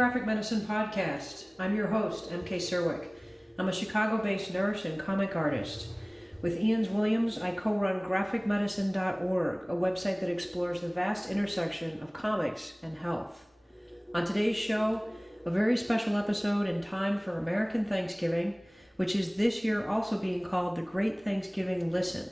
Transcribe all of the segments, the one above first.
Graphic Medicine Podcast. I'm your host, MK Serwick. I'm a Chicago-based nurse and comic artist. With Ian Williams, I co-run graphicmedicine.org, a website that explores the vast intersection of comics and health. On today's show, a very special episode in time for American Thanksgiving, which is this year also being called the Great Thanksgiving Listen.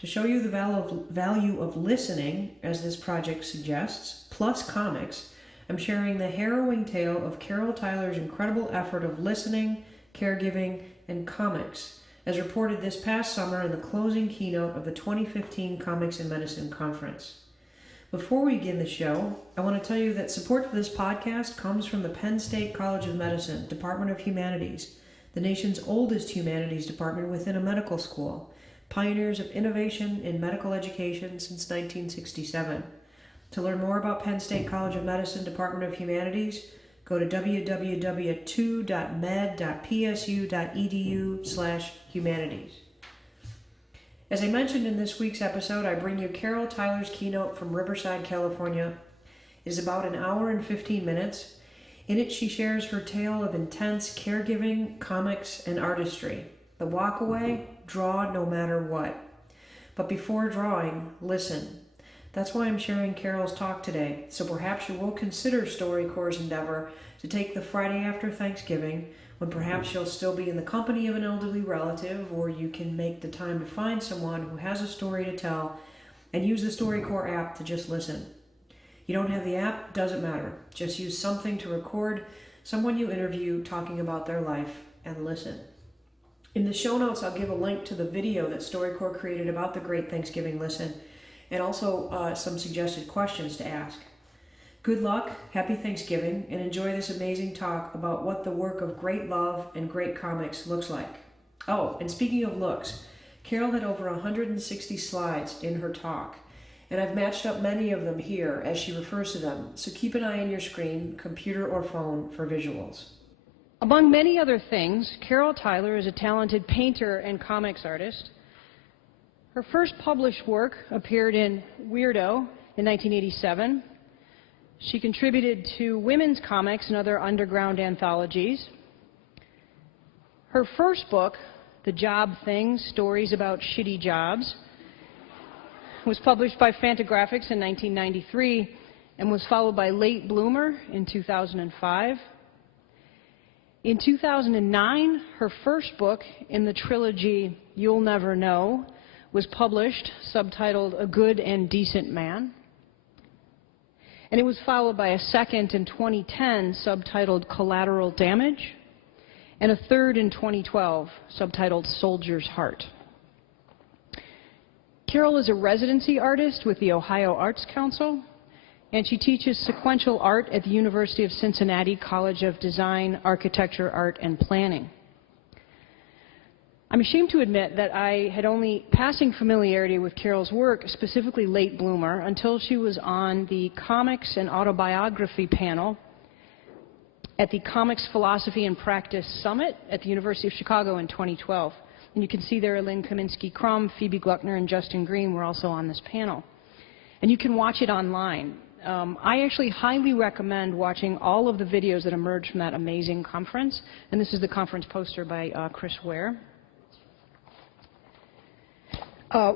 To show you the value of listening, as this project suggests, plus comics, I'm sharing the harrowing tale of Carol Tyler's incredible effort of listening, caregiving, and comics, as reported this past summer in the closing keynote of the 2015 Comics and Medicine Conference. Before we begin the show, I want to tell you that support for this podcast comes from the Penn State College of Medicine, Department of Humanities, the nation's oldest humanities department within a medical school, pioneers of innovation in medical education since 1967. To learn more about Penn State College of Medicine Department of Humanities, go to www.2med.psu.edu/humanities. As I mentioned in this week's episode, I bring you Carol Tyler's keynote from Riverside, California. It is about an hour and 15 minutes. In it, she shares her tale of intense caregiving, comics, and artistry. The walk away, draw no matter what. But before drawing, listen. That's why I'm sharing Carol's talk today, so perhaps you will consider StoryCorps' endeavor to take the Friday after Thanksgiving, when perhaps you'll still be in the company of an elderly relative, or you can make the time to find someone who has a story to tell, and use the StoryCorps app to just listen. You don't have the app, doesn't matter. Just use something to record someone you interview talking about their life, and listen. In the show notes, I'll give a link to the video that StoryCorps created about the Great Thanksgiving Listen, and also some suggested questions to ask. Good luck, happy Thanksgiving, and enjoy this amazing talk about what the work of great love and great comics looks like. Oh, and speaking of looks, Carol had over 160 slides in her talk, and I've matched up many of them here as she refers to them, so keep an eye on your screen, computer or phone, for visuals. Among many other things, Carol Tyler is a talented painter and comics artist. Her first published work appeared in Weirdo in 1987. She contributed to women's comics and other underground anthologies. Her first book, The Job Thing, Stories About Shitty Jobs, was published by Fantagraphics in 1993 and was followed by Late Bloomer in 2005. In 2009, her first book in the trilogy You'll Never Know was published, subtitled A Good and Decent Man. And it was followed by a second in 2010, subtitled Collateral Damage, and a third in 2012, subtitled Soldier's Heart. Carol is a residency artist with the Ohio Arts Council, and she teaches sequential art at the University of Cincinnati College of Design, Architecture, Art, and Planning. I'm ashamed to admit that I had only passing familiarity with Carol's work, specifically Late Bloomer, until she was on the Comics and Autobiography panel at the Comics Philosophy and Practice Summit at the University of Chicago in 2012. And you can see there Lynn Kaminsky-Crum, Phoebe Gluckner, and Justin Green were also on this panel. And you can watch it online. I actually highly recommend watching all of the videos that emerged from that amazing conference. And this is the conference poster by Chris Ware.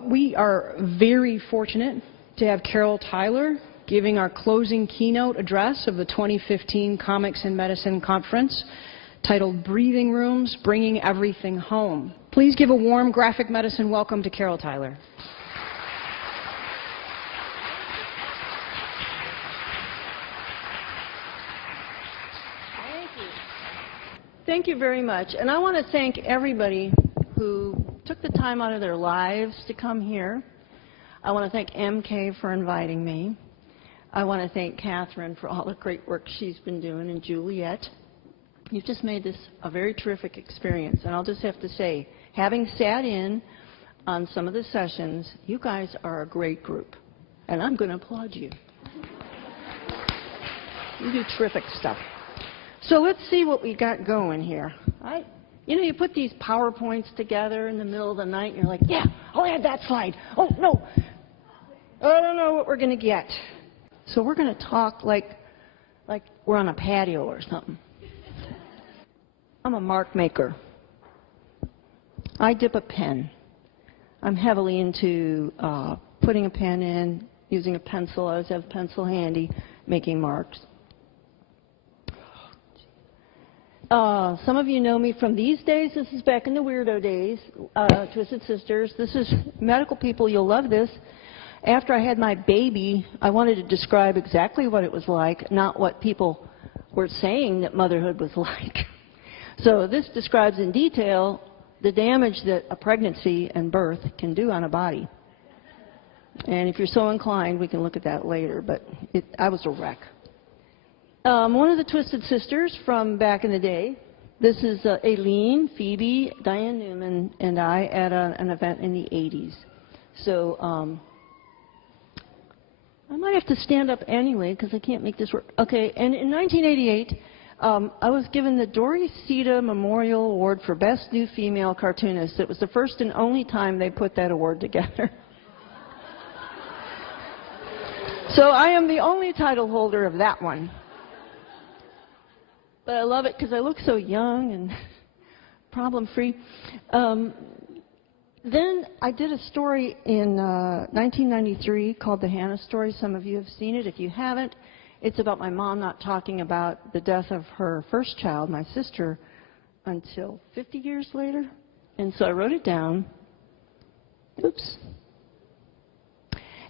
We are very fortunate to have Carol Tyler giving our closing keynote address of the 2015 Comics and Medicine Conference, titled Breathing Rooms, Bringing Everything Home. Please give a warm graphic medicine welcome to Carol Tyler. Thank you. Thank you very much. And I want to thank everybody who took the time out of their lives to come here. I want to thank MK for inviting me. I want to thank Catherine for all the great work she's been doing, and Juliet. You've just made this a very terrific experience. And I'll just have to say, having sat in on some of the sessions, you guys are a great group. And I'm going to applaud you. You do terrific stuff. So let's see what we got going here. You know, you put these PowerPoints together in the middle of the night, and you're like, yeah, I'll add that slide. Oh, no, I don't know what we're going to get. So we're going to talk like like we're on a patio or something. I'm a mark maker. I dip a pen. I'm heavily into putting a pen in, using a pencil. I always have a pencil handy, making marks. Some of you know me from these days. This is back in the weirdo days, Twisted Sisters. This is medical people. You'll love this. After I had my baby, I wanted to describe exactly what it was like, not what people were saying that motherhood was like. So this describes in detail the damage that a pregnancy and birth can do on a body. And if you're so inclined, we can look at that later, but I was a wreck. One of the Twisted Sisters from back in the day, this is Aileen, Phoebe, Diane Newman, and I at an event in the 80s. So I might have to stand up anyway because I can't make this work. Okay, and in 1988, I was given the Dory Sita Memorial Award for Best New Female Cartoonist. It was the first and only time they put that award together. So I am the only title holder of that one. But I love it because I look so young and problem-free. Then I did a story in 1993 called The Hannah Story. Some of you have seen it. If you haven't, it's about my mom not talking about the death of her first child, my sister, until 50 years later. And so I wrote it down. Oops.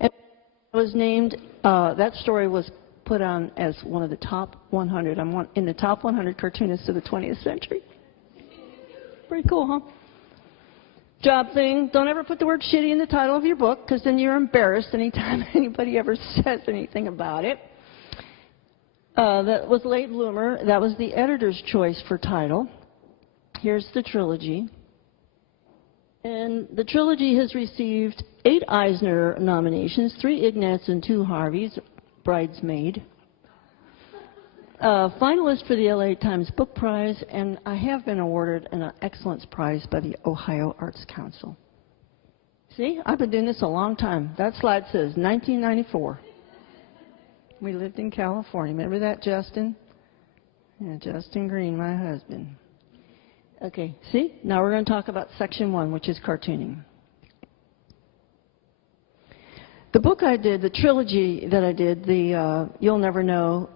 And it was named, that story was put on as one of the top 100. I'm in the top 100 cartoonists of the 20th century. Pretty cool, huh? Job thing, don't ever put the word shitty in the title of your book because then you're embarrassed anytime anybody ever says anything about it. That was Late Bloomer. That was the editor's choice for title. Here's the trilogy. And the trilogy has received 8 Eisner nominations, 3 Ignatz and 2 Harveys, Bridesmaid. Finalist for the LA Times Book Prize, and I have been awarded an Excellence Prize by the Ohio Arts Council. See, I've been doing this a long time. That slide says 1994. We lived in California. Remember that, Justin? Yeah, Justin Green, my husband. Okay, see? Now we're going to talk about section 1, which is cartooning. The book I did, the trilogy that I did, the You'll Never Know,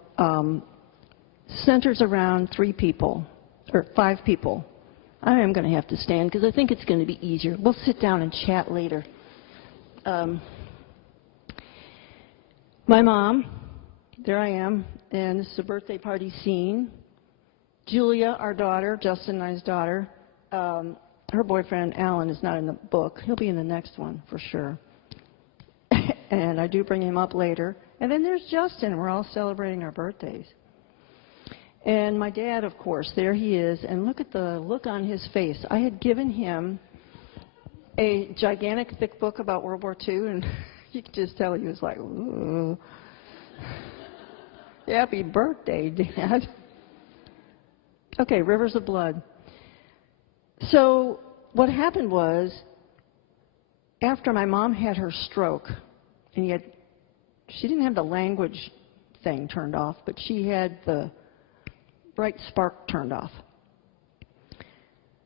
centers around 3 people, or 5 people. I am going to have to stand because I think it's going to be easier. We'll sit down and chat later. My mom, there I am, and this is a birthday party scene. Julia, our daughter, Justin and I's daughter, her boyfriend, Alan, is not in the book. He'll be in the next one for sure. And I do bring him up later. And then there's Justin. We're all celebrating our birthdays. And my dad, of course, there he is. And look at the look on his face. I had given him a gigantic, thick book about World War II, and you could just tell he was like, ooh. Happy birthday, Dad. Okay, Rivers of Blood. So what happened was, after my mom had her stroke, and yet she didn't have the language thing turned off, but she had the bright spark turned off.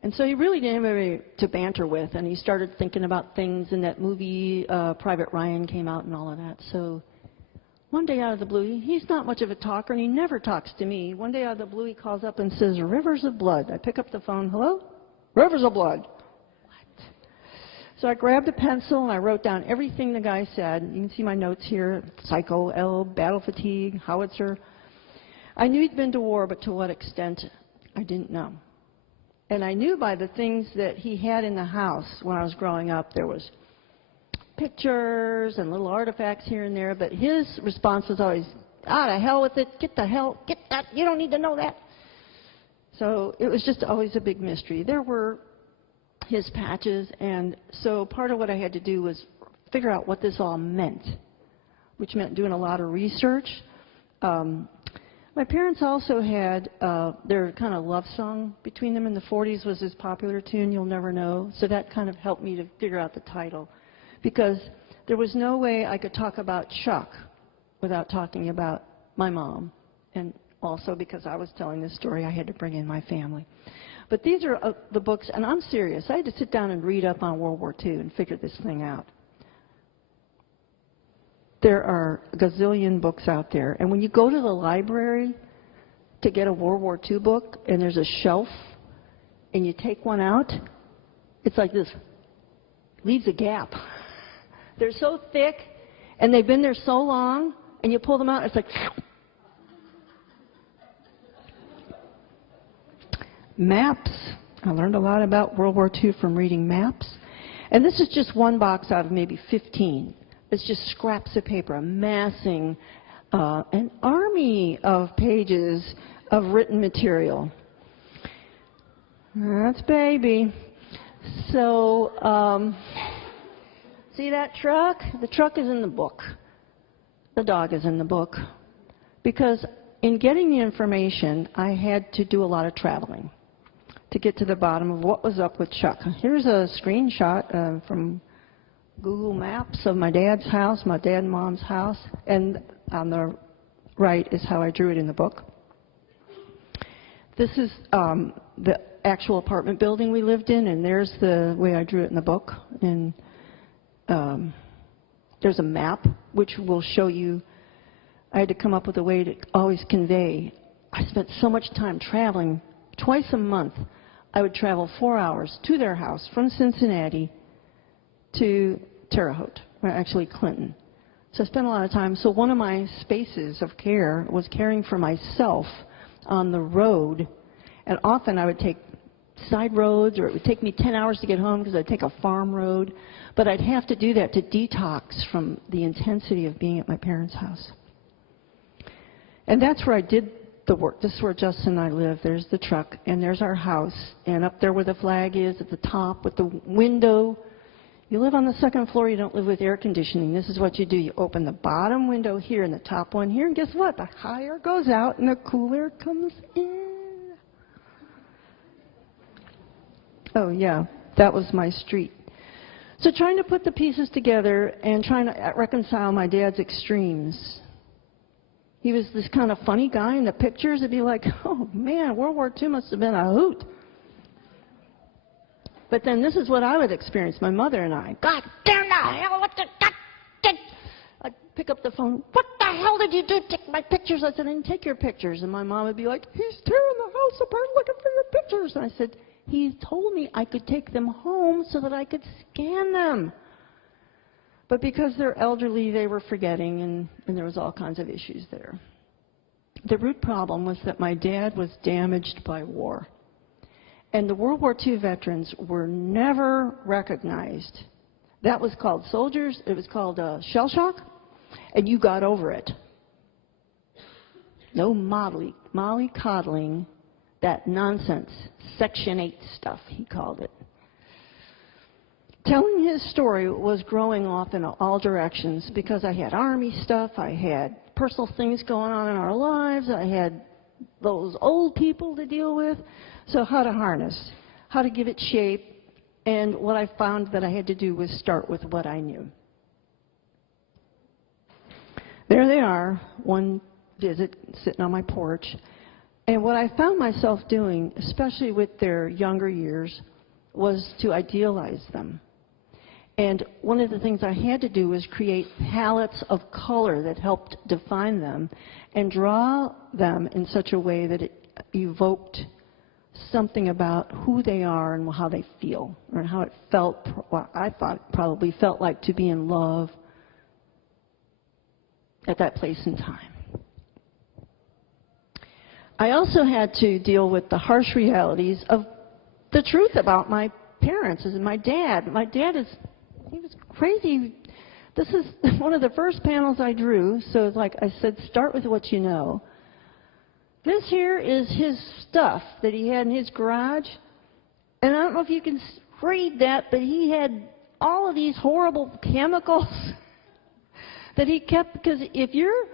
And so he really didn't have anybody to banter with, and he started thinking about things, and that movie, Private Ryan, came out and all of that. So one day out of the blue, he's not much of a talker, and he never talks to me. One day out of the blue, he calls up and says, Rivers of Blood. I pick up the phone, hello? Rivers of Blood. What? So I grabbed a pencil, and I wrote down everything the guy said. You can see my notes here, psycho, L, battle fatigue, howitzer. I knew he'd been to war, but to what extent, I didn't know. And I knew by the things that he had in the house when I was growing up, there was pictures and little artifacts here and there, but his response was always, to hell with it, get that, you don't need to know that. So it was just always a big mystery. There were his patches, and so part of what I had to do was figure out what this all meant, which meant doing a lot of research. My parents also had their kind of love song between them in the 40s was this popular tune, You'll Never Know, so that kind of helped me to figure out the title, because there was no way I could talk about Chuck without talking about my mom And also because I was telling this story, I had to bring in my family. But these are the books, and I'm serious. I had to sit down and read up on World War II and figure this thing out. There are a gazillion books out there. And when you go to the library to get a World War II book, and there's a shelf, and you take one out, it's like this. Leaves a gap. They're so thick, and they've been there so long, and you pull them out, it's like... Maps. I learned a lot about World War II from reading maps. And this is just one box out of maybe 15. It's just scraps of paper amassing an army of pages of written material. That's baby. So, see that truck? The truck is in the book. The dog is in the book. Because in getting the information, I had to do a lot of traveling to get to the bottom of what was up with Chuck. Here's a screenshot from Google Maps of my dad's house, my dad and mom's house, and on the right is how I drew it in the book. This is the actual apartment building we lived in, and there's the way I drew it in the book. And there's a map which will show you. I had to come up with a way to always convey. I spent so much time traveling. Twice a month, I would travel 4 hours to their house from Cincinnati to Terre Haute, or actually Clinton. So I spent a lot of time. So one of my spaces of care was caring for myself on the road. And often I would take side roads, or it would take me 10 hours to get home because I'd take a farm road. But I'd have to do that to detox from the intensity of being at my parents' house. And that's where I did the work. This is where Justin and I live. There's the truck, and there's our house. And up there where the flag is, at the top with the window. You live on the second floor, you don't live with air conditioning. This is what you do. You open the bottom window here and the top one here, and guess what? The hot air goes out and the cool air comes in. Oh, yeah, that was my street. So trying to put the pieces together and trying to reconcile my dad's extremes. He was this kind of funny guy in the pictures. It'd be like, oh, man, World War II must have been a hoot. But then this is what I would experience, my mother and I. God damn the hell, what the... I'd pick up the phone. What the hell did you do? Take my pictures. I said, I didn't take your pictures. And my mom would be like, he's tearing the house apart looking for your pictures. And I said, he told me I could take them home so that I could scan them. But because they're elderly, they were forgetting, and there was all kinds of issues there. The root problem was that my dad was damaged by war. And the World War II veterans were never recognized. That was called soldiers. It was called shell shock, and you got over it. No mollycoddling, that nonsense, Section 8 stuff, he called it. Telling his story was growing off in all directions because I had Army stuff, I had personal things going on in our lives, I had those old people to deal with. So how to harness, how to give it shape, and what I found that I had to do was start with what I knew. There they are, one visit, sitting on my porch. And what I found myself doing, especially with their younger years, was to idealize them. And one of the things I had to do was create palettes of color that helped define them and draw them in such a way that it evoked something about who they are and how they feel, or how it felt, well, I thought it probably felt like to be in love at that place and time. I also had to deal with the harsh realities of the truth about my parents and my dad. My dad he was crazy. This is one of the first panels I drew, so it's like I said, start with what you know. This here is his stuff that he had in his garage, and I don't know if you can read that, but he had all of these horrible chemicals that he kept, because if you're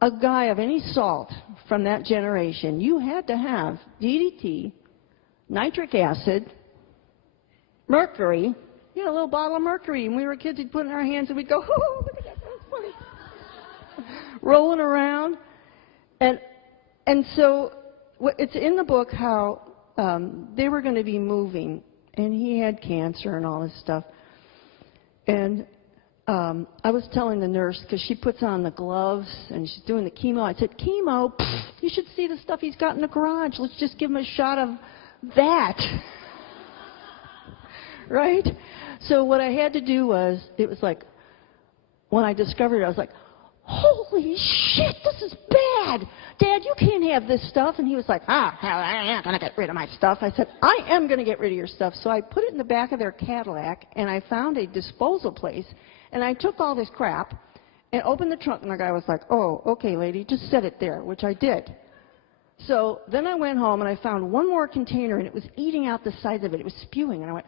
a guy of any salt from that generation, you had to have DDT, nitric acid, mercury. You had a little bottle of mercury, and we were kids, we'd put it in our hands, and we'd go, oh, look at that, that's funny. Rolling around. And And so it's in the book how they were going to be moving, and he had cancer and all this stuff. And I was telling the nurse, because she puts on the gloves and she's doing the chemo, I said, chemo, you should see the stuff he's got in the garage. Let's just give him a shot of that. Right? So what I had to do was, it was like, when I discovered it, I was like, holy shit, this is bad. Dad, you can't have this stuff. And he was like, hell, I'm not going to get rid of my stuff. I said, I am going to get rid of your stuff. So I put it in the back of their Cadillac, and I found a disposal place, and I took all this crap and opened the trunk, and the guy was like, oh, okay, lady, just set it there, which I did. So then I went home, and I found one more container, and it was eating out the sides of it. It was spewing, and I went,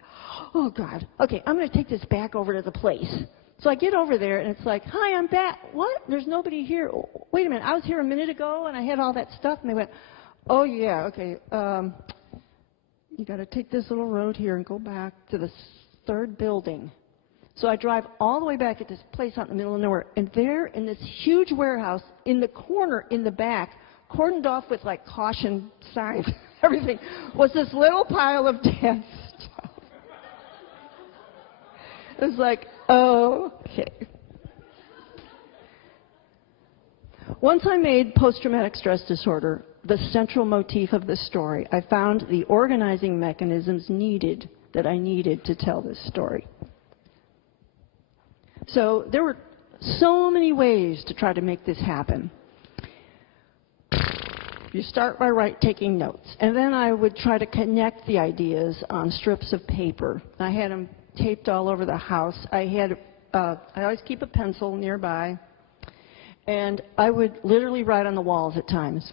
oh, God, okay, I'm going to take this back over to the place. So I get over there, and it's like, hi, I'm back. What? There's nobody here. Oh, wait a minute, I was here a minute ago, and I had all that stuff. And they went, oh, yeah, okay, you got to take this little road here and go back to the third building. So I drive all the way back at this place out in the middle of nowhere, and there in this huge warehouse, in the corner in the back, cordoned off with, like, caution signs, everything, was this little pile of dead stuff. It was like, okay. Once I made post-traumatic stress disorder the central motif of the story, I found the organizing mechanisms that I needed to tell this story. So there were so many ways to try to make this happen. You start by taking notes, and then I would try to connect the ideas on strips of paper. I had them taped all over the house. I always keep a pencil nearby, and I would literally write on the walls at times.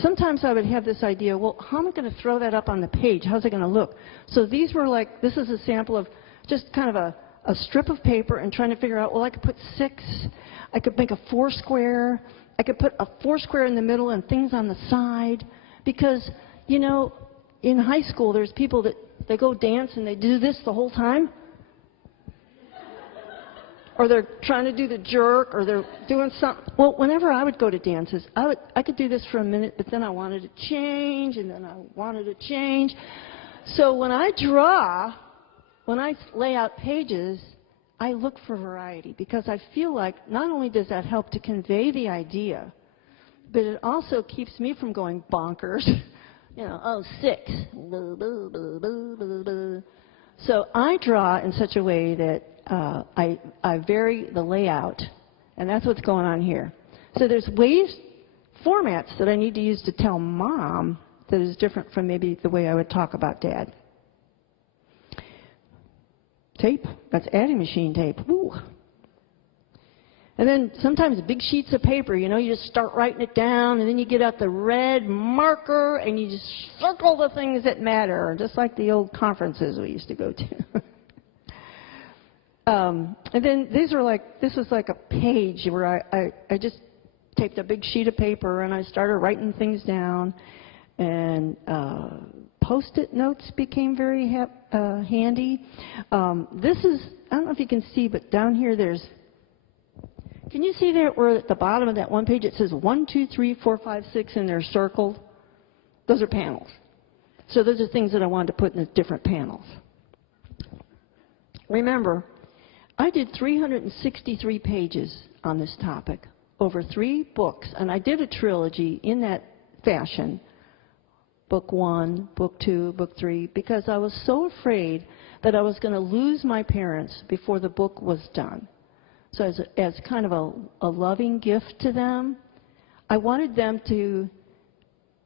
Sometimes I would have this idea, well, how am I going to throw that up on the page? How's it going to look? So these were like, this is a sample of just kind of a strip of paper and trying to figure out, well, I could put 6, I could make a 4 square, I could put a 4 square in the middle and things on the side, because, you know, in high school there's people that they go dance and they do this the whole time. Or they're trying to do the jerk, or they're doing something. Well, whenever I would go to dances, I could do this for a minute, but then I wanted to change, and then I wanted to change. So when I draw, when I lay out pages, I look for variety, because I feel like not only does that help to convey the idea, but it also keeps me from going bonkers. You know, oh, 6. So I draw in such a way that I vary the layout, and that's what's going on here. So there's formats that I need to use to tell Mom that is different from maybe the way I would talk about Dad. Tape, that's adding machine tape. Woo. And then sometimes big sheets of paper, you know, you just start writing it down, and then you get out the red marker, and you just circle the things that matter, just like the old conferences we used to go to. And then this was like a page where I just taped a big sheet of paper, and I started writing things down, and Post-it notes became very handy. This is, I don't know if you can see, but down here can you see there where at the bottom of that one page it says 1, 2, 3, 4, 5, 6, and they're circled? Those are panels. So those are things that I wanted to put in the different panels. Remember, I did 363 pages on this topic over 3 books, and I did a trilogy in that fashion, book 1, book 2, book 3, because I was so afraid that I was going to lose my parents before the book was done. So as kind of a loving gift to them, I wanted them to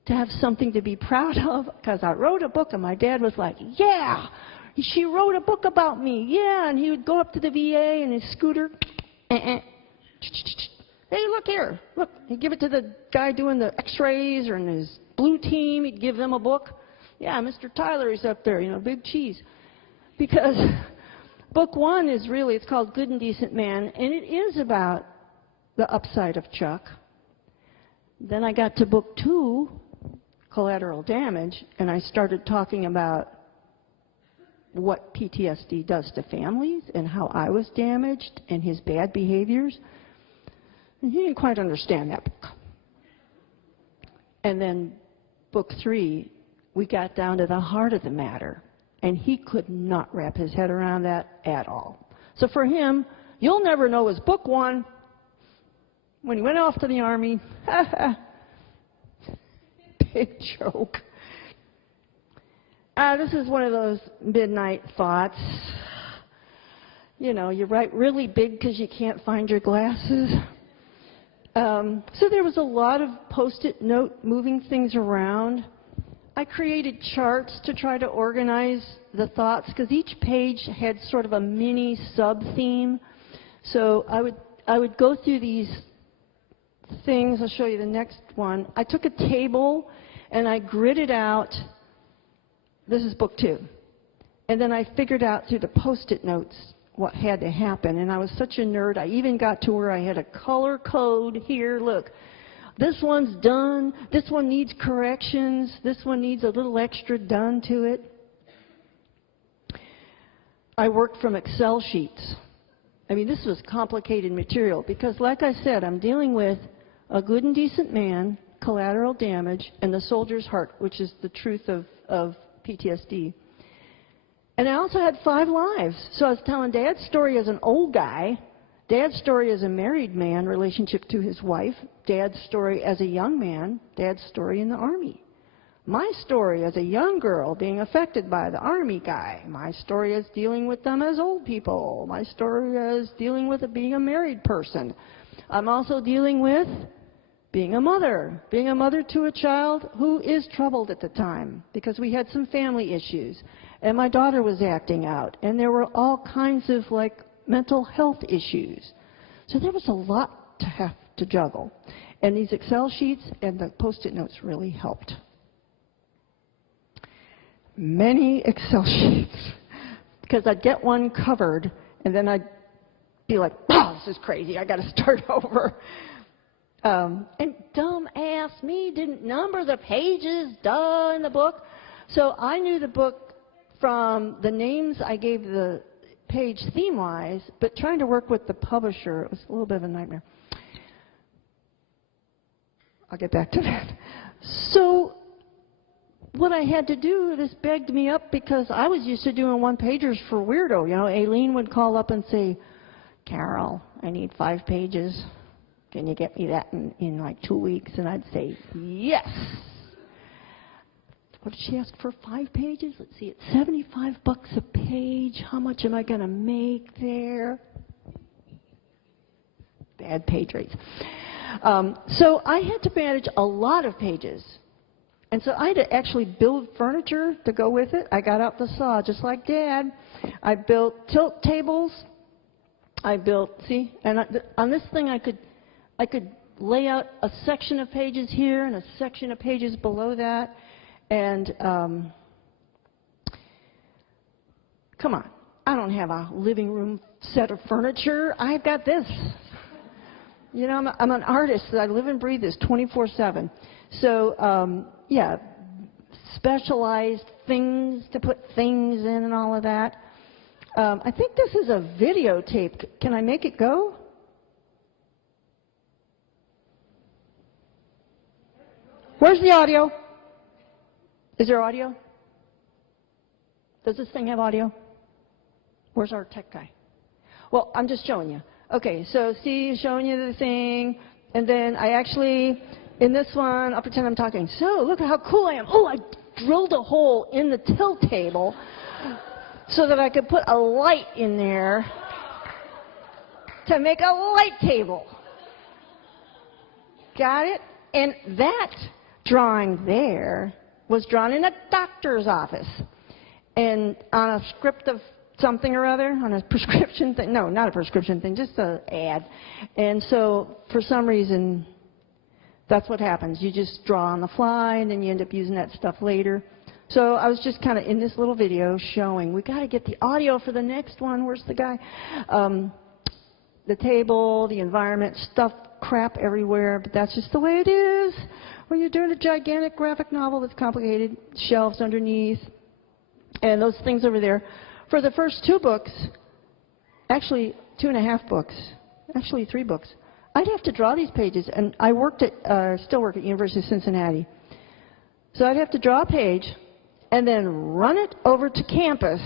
have something to be proud of, because I wrote a book, and my dad was like, yeah, she wrote a book about me, yeah, and he would go up to the VA in his scooter, hey, look here, look, he'd give it to the guy doing the x-rays, or in his blue team, he'd give them a book, yeah, Mr. Tyler is up there, you know, big cheese, because book 1 is really, it's called Good and Decent Man, and it is about the upside of Chuck. Then I got to book 2, Collateral Damage, and I started talking about what PTSD does to families and how I was damaged and his bad behaviors. And he didn't quite understand that book. And then book 3, we got down to the heart of the matter, and he could not wrap his head around that at all. So for him, you'll never know was book 1 when he went off to the Army. Big joke. This is one of those midnight thoughts. You know, you write really big because you can't find your glasses. So there was a lot of Post-it note moving things around. I created charts to try to organize the thoughts because each page had sort of a mini sub-theme. So I would go through these things. I'll show you the next one. I took a table and I gridded out, this is book 2. And then I figured out through the Post-it notes what had to happen. And I was such a nerd, I even got to where I had a color code here. Look, this one's done. This one needs corrections. This one needs a little extra done to it. I worked from Excel sheets. I mean, this was complicated material because, like I said, I'm dealing with a good and decent man, collateral damage, and the soldier's heart, which is the truth of PTSD. And I also had 5 lives. So I was telling Dad's story as an old guy, Dad's story as a married man, relationship to his wife, Dad's story as a young man, Dad's story in the Army. My story as a young girl being affected by the Army guy. My story as dealing with them as old people. My story as dealing with being a married person. I'm also dealing with being a mother to a child who is troubled at the time because we had some family issues. And my daughter was acting out. And there were all kinds of, like, mental health issues. So there was a lot to have to juggle. And these Excel sheets and the Post-it notes really helped. Many Excel sheets. Because I'd get one covered, and then I'd be like, oh, this is crazy. I got to start over. And dumbass me didn't number the pages, in the book. So I knew the book from the names I gave the page theme-wise, but trying to work with the publisher, it was a little bit of a nightmare. I'll get back to that. So what I had to do, this begged me up because I was used to doing one-pagers for weirdo. You know, Aileen would call up and say, Carol, I need 5 pages. Can you get me that in like 2 weeks? And I'd say, yes. What did she ask for, 5 pages? Let's see, it's $75 a page. How much am I going to make there? Bad page rates. So I had to manage a lot of pages. And so I had to actually build furniture to go with it. I got out the saw, just like Dad. I built tilt tables. I built, see, and on this thing I could lay out a section of pages here and a section of pages below that. And come on, I don't have a living room set of furniture. I've got this. You know, I'm an artist. I live and breathe this 24/7. So, yeah, specialized things to put things in and all of that. I think this is a videotape. Can I make it go? Where's the audio? Is there audio? Does this thing have audio? Where's our tech guy? Well, I'm just showing you. Okay, so see, showing you the thing, and then I actually, in this one, I'll pretend I'm talking. So, look at how cool I am. Oh, I drilled a hole in the tilt table so that I could put a light in there to make a light table. Got it? And that drawing there was drawn in a doctor's office. And on a script of something or other, on a prescription thing. No, not a prescription thing, just an ad. And so, for some reason, that's what happens. You just draw on the fly, and then you end up using that stuff later. So I was just kind of in this little video showing, we got to get the audio for the next one. Where's the guy? The table, the environment, stuff, crap everywhere, but that's just the way it is. When you're doing a gigantic graphic novel that's complicated, shelves underneath, and those things over there. For the first 2 books, actually 2.5 books, actually 3 books, I'd have to draw these pages, and I still work at University of Cincinnati. So I'd have to draw a page and then run it over to campus.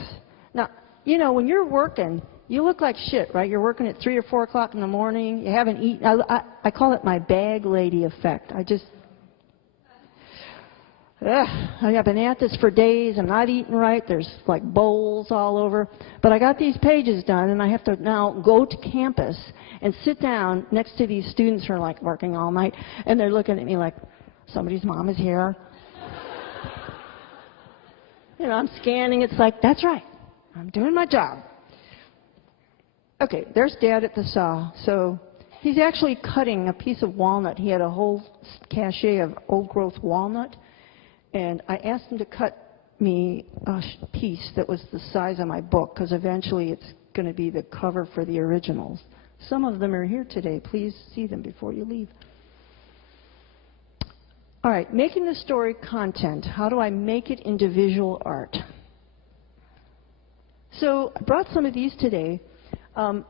Now, you know, when you're working, you look like shit, right? You're working at 3 or 4 o'clock in the morning. You haven't eaten. I call it my bag lady effect. I've been at this for days. I'm not eating right. There's like bowls all over. But I got these pages done, and I have to now go to campus and sit down next to these students who are like working all night, and they're looking at me like, somebody's mom is here. You know, I'm scanning. It's like, that's right. I'm doing my job. Okay, there's Dad at the saw. So he's actually cutting a piece of walnut. He had a whole cachet of old-growth walnut. And I asked him to cut me a piece that was the size of my book, because eventually it's going to be the cover for the originals. Some of them are here today. Please see them before you leave. All right, making the story content. How do I make it into visual art? So I brought some of these today.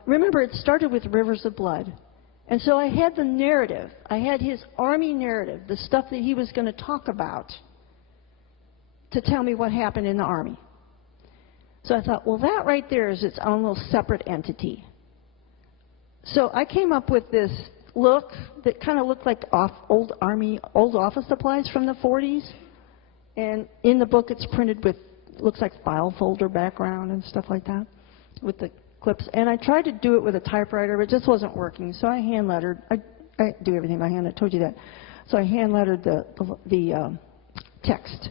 Remember, it started with Rivers of Blood. And so I had the narrative. I had his army narrative, the stuff that he was going to talk about, to tell me what happened in the army. So I thought, well, that right there is its own little separate entity. So I came up with this look that kind of looked like old office supplies from the 40s. And in the book, it's printed with, looks like file folder background and stuff like that, with the clips. And I tried to do it with a typewriter, but it just wasn't working. So I hand lettered. I do everything by hand. I told you that. So I hand lettered the text.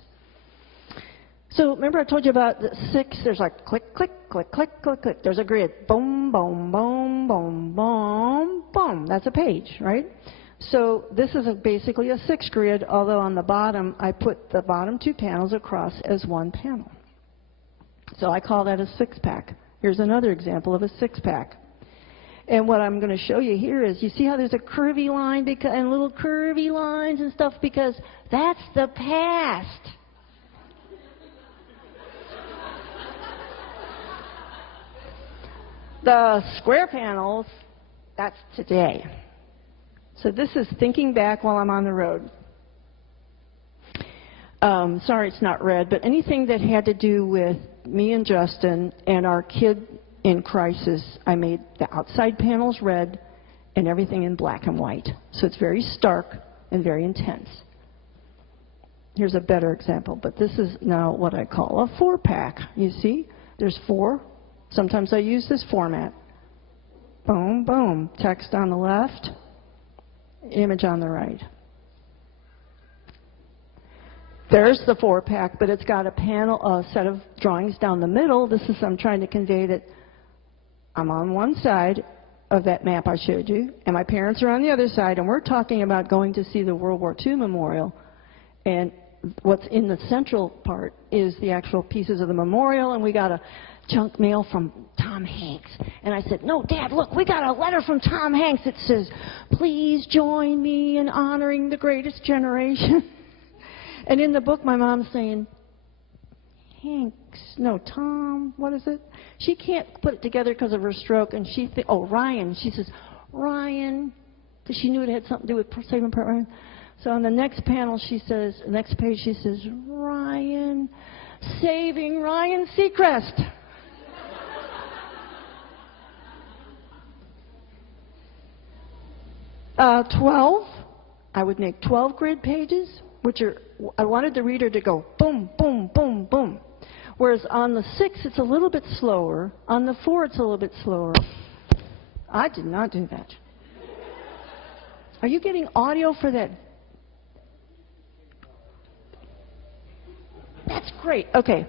So remember I told you about the 6, there's like click, click, click, click, click, click. There's a grid. Boom, boom, boom, boom, boom, boom. That's a page, right? So this is basically a 6 grid, although on the bottom I put the bottom 2 panels across as one panel. So I call that a 6-pack. Here's another example of a 6-pack. And what I'm going to show you here is, you see how there's a curvy line and little curvy lines and stuff, because that's the past. The square panels, that's today. So this is thinking back while I'm on the road. Sorry it's not red, but anything that had to do with me and Justin and our kid in crisis, I made the outside panels red and everything in black and white. So it's very stark and very intense. Here's a better example, but this is now what I call a 4-pack. You see, there's 4. Sometimes I use this format. Boom, boom. Text on the left, image on the right. There's the 4-pack, but it's got a set of drawings down the middle. I'm trying to convey that I'm on one side of that map I showed you, and my parents are on the other side, and we're talking about going to see the World War II memorial. And what's in the central part is the actual pieces of the memorial, and we got a junk mail from Tom Hanks. And I said, no, Dad, look, we got a letter from Tom Hanks that says, please join me in honoring the greatest generation. And in the book, my mom's saying, Tom, what is it? She can't put it together because of her stroke, and Ryan. She says, Ryan, because she knew it had something to do with Saving Private Ryan. So on the next panel, next page, she says, Ryan, Saving Ryan Seacrest. 12, I would make 12 grid pages, I wanted the reader to go boom, boom, boom, boom. Whereas on the 6, it's a little bit slower. On the 4, it's a little bit slower. I did not do that. Are you getting audio for that? That's great. Okay.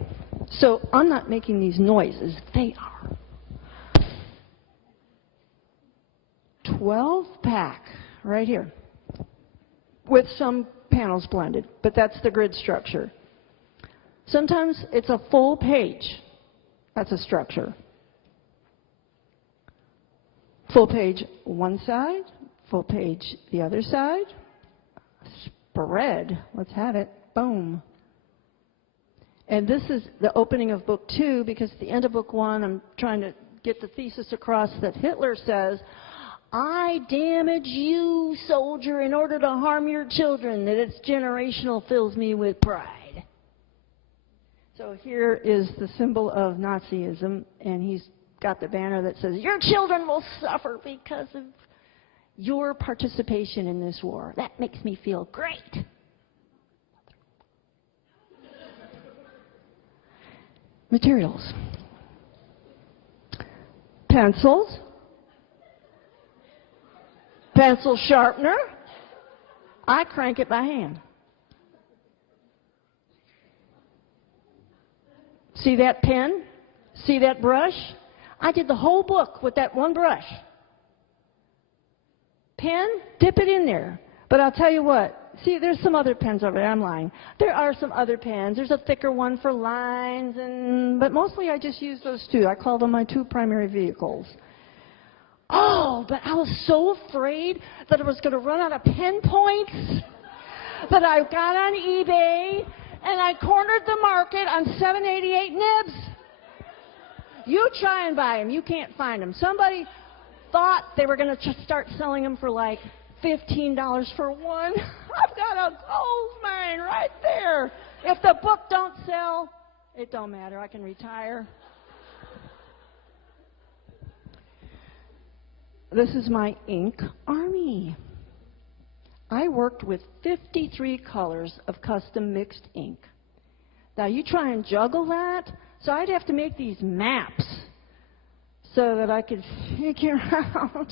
So I'm not making these noises. They are. 12-pack right here with some panels blended, but that's the grid structure. Sometimes it's a full page. That's a structure. Full page one side, full page the other side. Spread. Let's have it. Boom. And this is the opening of book 2, because at the end of book 1, I'm trying to get the thesis across that Hitler says, I damage you, soldier, in order to harm your children, that it's generational fills me with pride. So here is the symbol of Nazism, and he's got the banner that says, your children will suffer because of your participation in this war. That makes me feel great. Materials. Pencils. Pencil sharpener. I crank it by hand. See that pen? See that brush? I did the whole book with that one brush. Pen, dip it in there. But I'll tell you what. See, there's some other pens over there. I'm lying. There are some other pens. There's a thicker one for lines, but mostly I just use those two. I call them my two primary vehicles. Oh, but I was so afraid that I was going to run out of pen points that I got on eBay and I cornered the market on 788 nibs. You try and buy them. You can't find them. Somebody thought they were going to start selling them for like $15 for one. I've got a gold mine right there. If the book don't sell, it don't matter. I can retire. This is my ink army. I worked with 53 colors of custom mixed ink. Now you try and juggle that. So I'd have to make these maps so that I could figure out,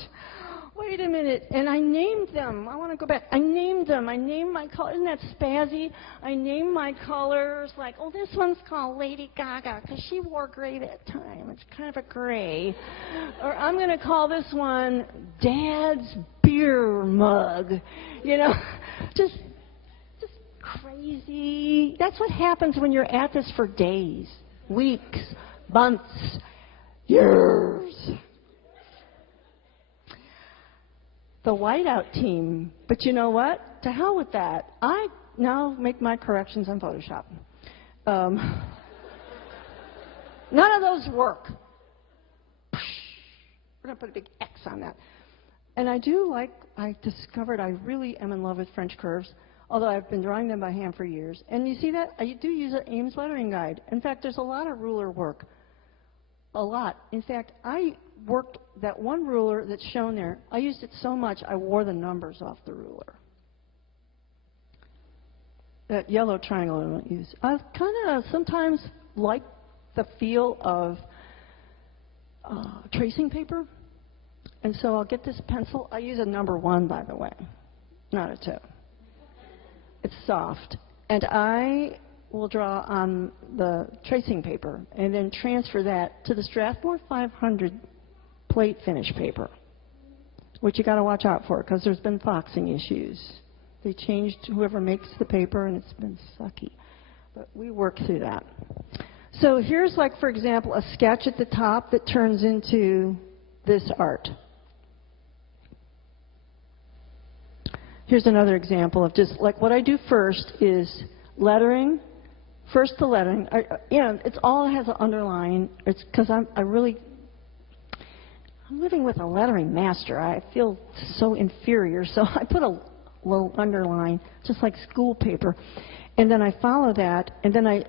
wait a minute, and I named them. I want to go back. I named them. I named my color. Isn't that spazzy? I named my colors like, oh, this one's called Lady Gaga because she wore gray that time. It's kind of a gray. Or I'm going to call this one Dad's Beer Mug. You know, just crazy. That's what happens when you're at this for days, weeks, months, years. The whiteout team. But you know what? To hell with that. I now make my corrections on Photoshop. None of those work. We're going to put a big X on that. And I discovered I really am in love with French curves, although I've been drawing them by hand for years. And you see that? I do use an Ames lettering guide. In fact, there's a lot of ruler work. A lot. In fact, I worked that one ruler that's shown there. I used it so much I wore the numbers off the ruler. That yellow triangle I don't use. I kind of sometimes like the feel of tracing paper. And so I'll get this pencil. I use a number 1, by the way, not a 2. It's soft. And I will draw on the tracing paper and then transfer that to the Strathmore 500 plate finish paper, which you got to watch out for because there's been foxing issues. They changed whoever makes the paper and it's been sucky. But we work through that. So here's like, for example, a sketch at the top that turns into this art. Here's another example of just like what I do first is lettering. First the lettering. It's all has an underline. It's because I'm living with a lettering master. I feel so inferior, so I put a little underline, just like school paper. And then I follow that, and then I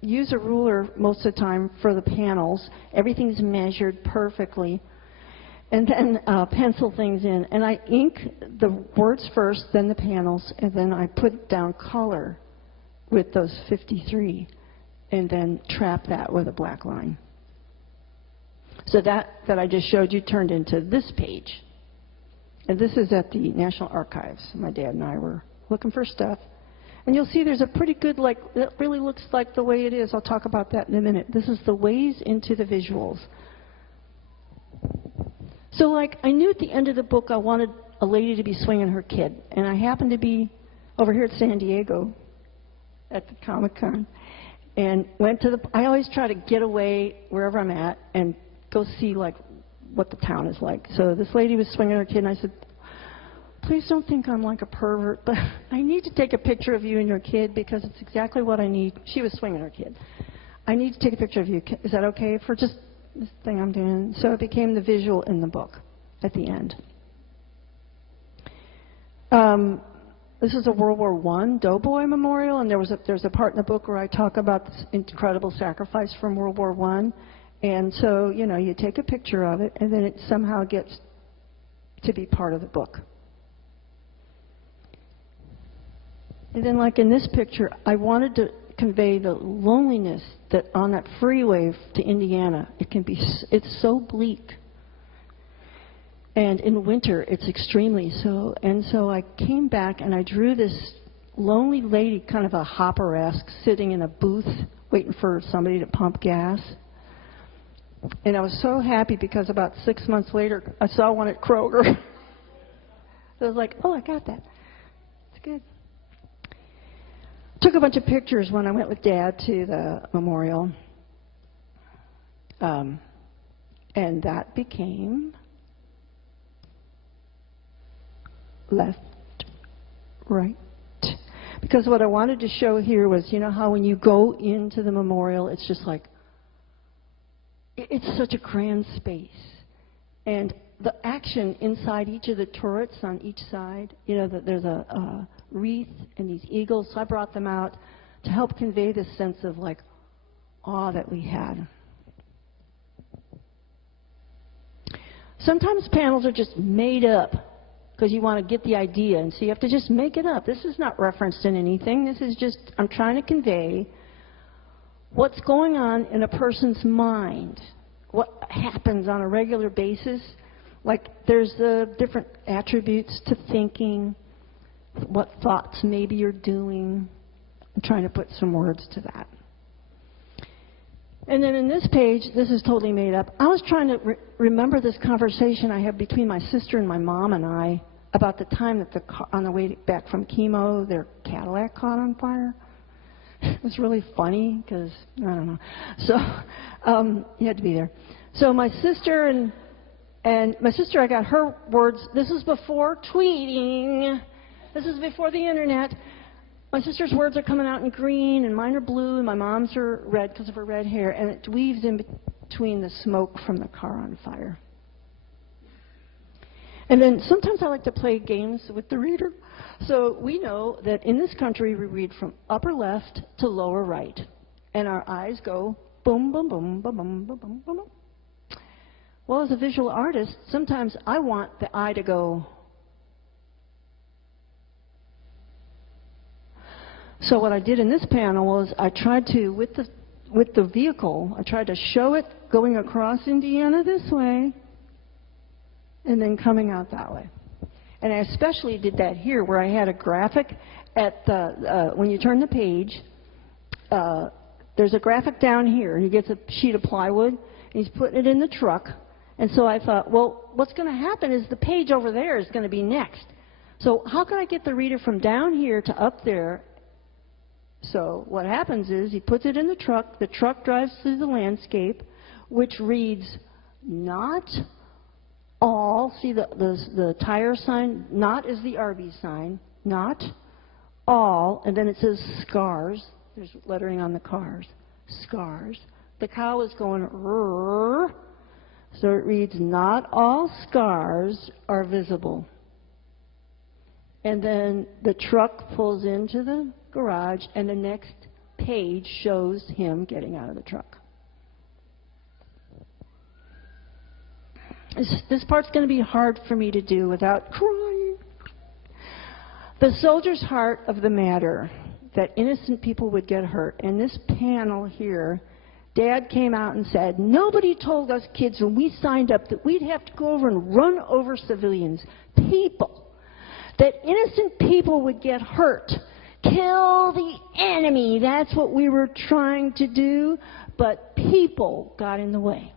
use a ruler most of the time for the panels. Everything's measured perfectly. And then pencil things in. And I ink the words first, then the panels, and then I put down color with those 53, and then trap that with a black line. So that I just showed you turned into this page. And this is at the National Archives. My dad and I were looking for stuff. And you'll see there's a pretty good, that really looks like the way it is. I'll talk about that in a minute. This is the ways into the visuals. So I knew at the end of the book I wanted a lady to be swinging her kid. And I happened to be over here at San Diego at the Comic-Con. And went to I always try to get away wherever I'm at and go see what the town is like. So this lady was swinging her kid and I said, please don't think I'm like a pervert, but I need to take a picture of you and your kid because it's exactly what I need. She was swinging her kid. I need to take a picture of you. Is that okay for just this thing I'm doing? So it became the visual in the book at the end. This is a World War I Doughboy Memorial, and there's a part in the book where I talk about this incredible sacrifice from World War I. And so, you know, you take a picture of it, and then it somehow gets to be part of the book. And then, like in this picture, I wanted to convey the loneliness that on that freeway to Indiana, it's so bleak. And in winter, it's extremely so. And so I came back and I drew this lonely lady, kind of a hopper-esque, sitting in a booth waiting for somebody to pump gas. And I was so happy because about 6 months later, I saw one at Kroger. I was like, oh, I got that. It's good. Took a bunch of pictures when I went with Dad to the memorial. And that became left, right. Because what I wanted to show here was, you know how when you go into the memorial, it's just like, it's such a grand space. And the action inside each of the turrets on each side, you know, there's a wreath and these eagles, so I brought them out to help convey this sense of like awe that we had. Sometimes panels are just made up because you want to get the idea, and so you have to just make it up. This is not referenced in anything. This is just, I'm trying to convey what's going on in a person's mind, what happens on a regular basis. Like there's different attributes to thinking, what thoughts maybe you're doing. I'm trying to put some words to that. And then in this page, this is totally made up. I was trying to remember this conversation I had between my sister and my mom and I about the time that on the way back from chemo, their Cadillac caught on fire. It was really funny because, I don't know. So you had to be there. So my sister and my sister, I got her words. This is before tweeting. This is before the internet. My sister's words are coming out in green, and mine are blue, and my mom's are red because of her red hair, and it weaves in between the smoke from the car on fire. And then sometimes I like to play games with the reader. So we know that in this country we read from upper left to lower right, and our eyes go boom, boom, boom, boom, boom, boom, boom, boom. Well, as a visual artist, sometimes I want the eye to go. So what I did in this panel was I tried to, with the vehicle, I tried to show it going across Indiana this way and then coming out that way. And I especially did that here where I had a graphic at the, when you turn the page, there's a graphic down here. He gets a sheet of plywood and he's putting it in the truck. And so I thought, well, what's going to happen is the page over there is going to be next. So how can I get the reader from down here to up there? So what happens is he puts it in the truck drives through the landscape, which reads not all, see the tire sign, not is the Arby's sign, not all, and then it says scars, there's lettering on the cars, scars. The cow is going, rrr, so it reads not all scars are visible. And then the truck pulls into the garage, and the next page shows him getting out of the truck. This part's going to be hard for me to do without crying. The soldier's heart of the matter, that innocent people would get hurt. And this panel here, Dad came out and said, nobody told us kids when we signed up that we'd have to go over and run over civilians, people. That innocent people would get hurt. Kill the enemy. That's what we were trying to do, but people got in the way.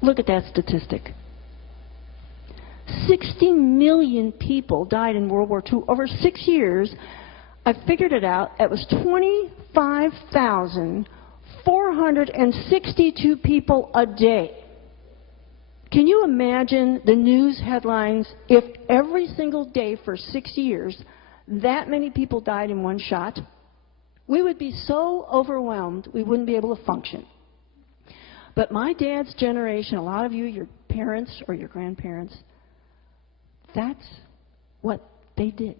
Look at that statistic. 60 million people died in World War II over 6 years. I figured it out. It was 25,462 people a day. Can you imagine the news headlines if every single day for 6 years that many people died in one shot? We would be so overwhelmed we wouldn't be able to function. But my dad's generation, a lot of you, your parents or your grandparents, that's what they did.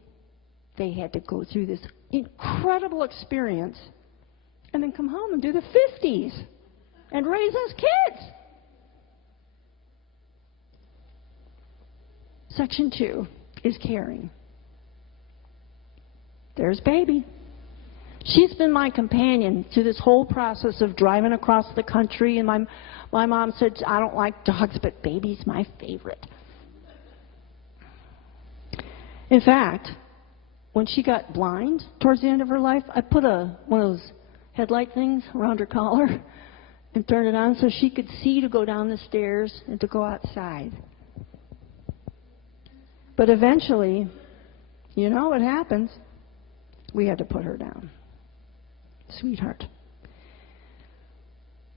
They had to go through this incredible experience and then come home and do the 50s and raise us kids. Section 2 is caring. There's baby. She's been my companion through this whole process of driving across the country, and my mom said, I don't like dogs, but baby's my favorite. In fact, when she got blind towards the end of her life, I put one of those headlight things around her collar and turned it on so she could see to go down the stairs and to go outside. But eventually, you know what happens? We had to put her down. Sweetheart.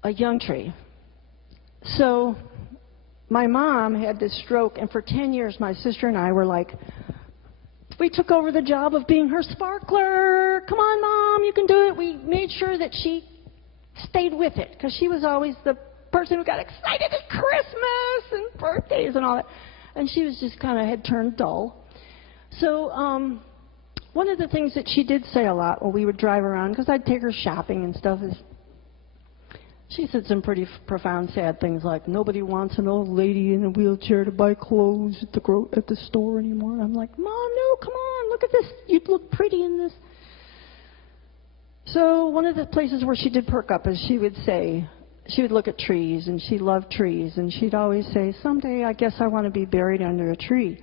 A young tree. So my mom had this stroke, and for 10 years my sister and I were like, we took over the job of being her sparkler. Come on, Mom, you can do it. We made sure that she stayed with it, because she was always the person who got excited at Christmas and birthdays and all that. And she was just kind of had turned dull. So one of the things that she did say a lot when we would drive around, because I'd take her shopping and stuff, is she said some pretty profound, sad things like, nobody wants an old lady in a wheelchair to buy clothes at the store anymore. And I'm like, Mom, no, come on, look at this. You'd look pretty in this. So one of the places where she did perk up is she would look at trees, and she loved trees, and she'd always say, someday I guess I want to be buried under a tree.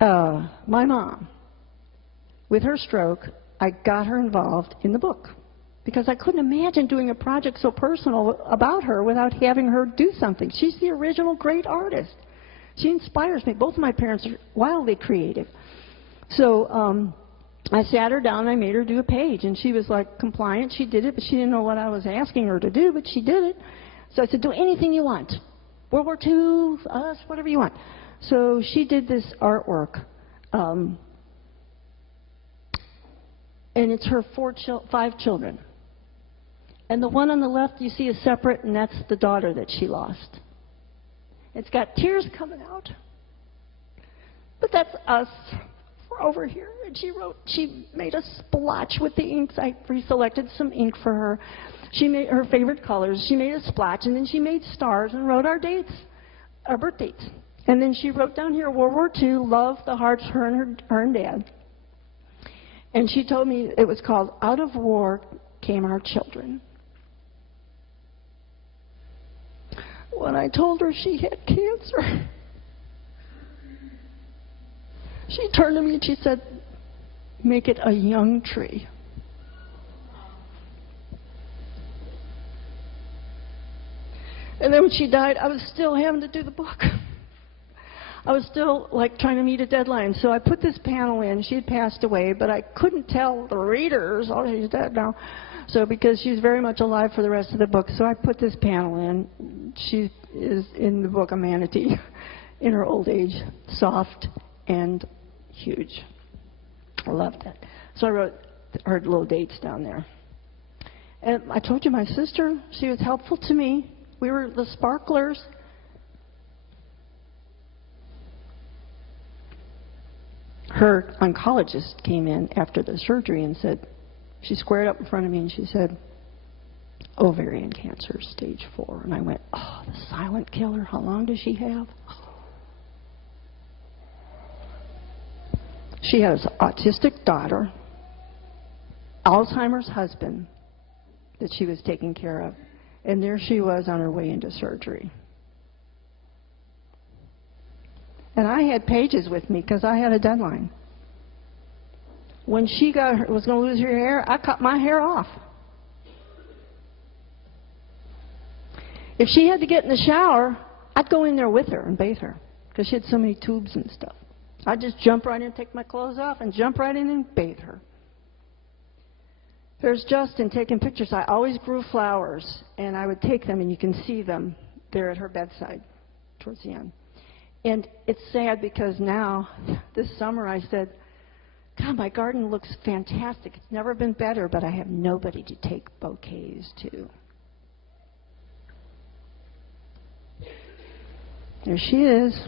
My mom, with her stroke, I got her involved in the book, because I couldn't imagine doing a project so personal about her without having her do something. She's the original great artist. She inspires me. Both of my parents are wildly creative. So I sat her down and I made her do a page, and she was like compliant. She did it, but she didn't know what I was asking her to do, but she did it. So I said, do anything you want. World War II, us, whatever you want. So she did this artwork, and it's her 5 children. And the one on the left you see is separate, and that's the daughter that she lost. It's got tears coming out. But that's us. We're over here. And she made a splotch with the inks. I pre-selected some ink for her. She made her favorite colors. She made a splotch, and then she made stars and wrote our dates, our birth dates. And then she wrote down here, World War II, love, the hearts, her and Dad. And she told me it was called Out of War Came Our Children. When I told her she had cancer, she turned to me and she said, make it a young tree. And then when she died, I was still having to do the book. I was still like trying to meet a deadline. So I put this panel in. She had passed away, but I couldn't tell the readers, oh, she's dead now. So because she's very much alive for the rest of the book. So I put this panel in. She is in the book a manatee in her old age, soft and huge. I loved it. So I wrote her little dates down there. And I told you my sister, she was helpful to me. We were the sparklers. Her oncologist came in after the surgery and said, she squared up in front of me and she said, ovarian cancer, stage 4. And I went, oh, the silent killer, how long does she have? She has an autistic daughter, Alzheimer's husband that she was taking care of, and there she was on her way into surgery. And I had pages with me because I had a deadline. When she was going to lose her hair, I cut my hair off. If she had to get in the shower, I'd go in there with her and bathe her because she had so many tubes and stuff. I'd just jump right in, take my clothes off, and jump right in and bathe her. There's Justin taking pictures. I always grew flowers, and I would take them, and you can see them there at her bedside towards the end. And it's sad because now, this summer, I said, God, my garden looks fantastic. It's never been better, but I have nobody to take bouquets to. There she is.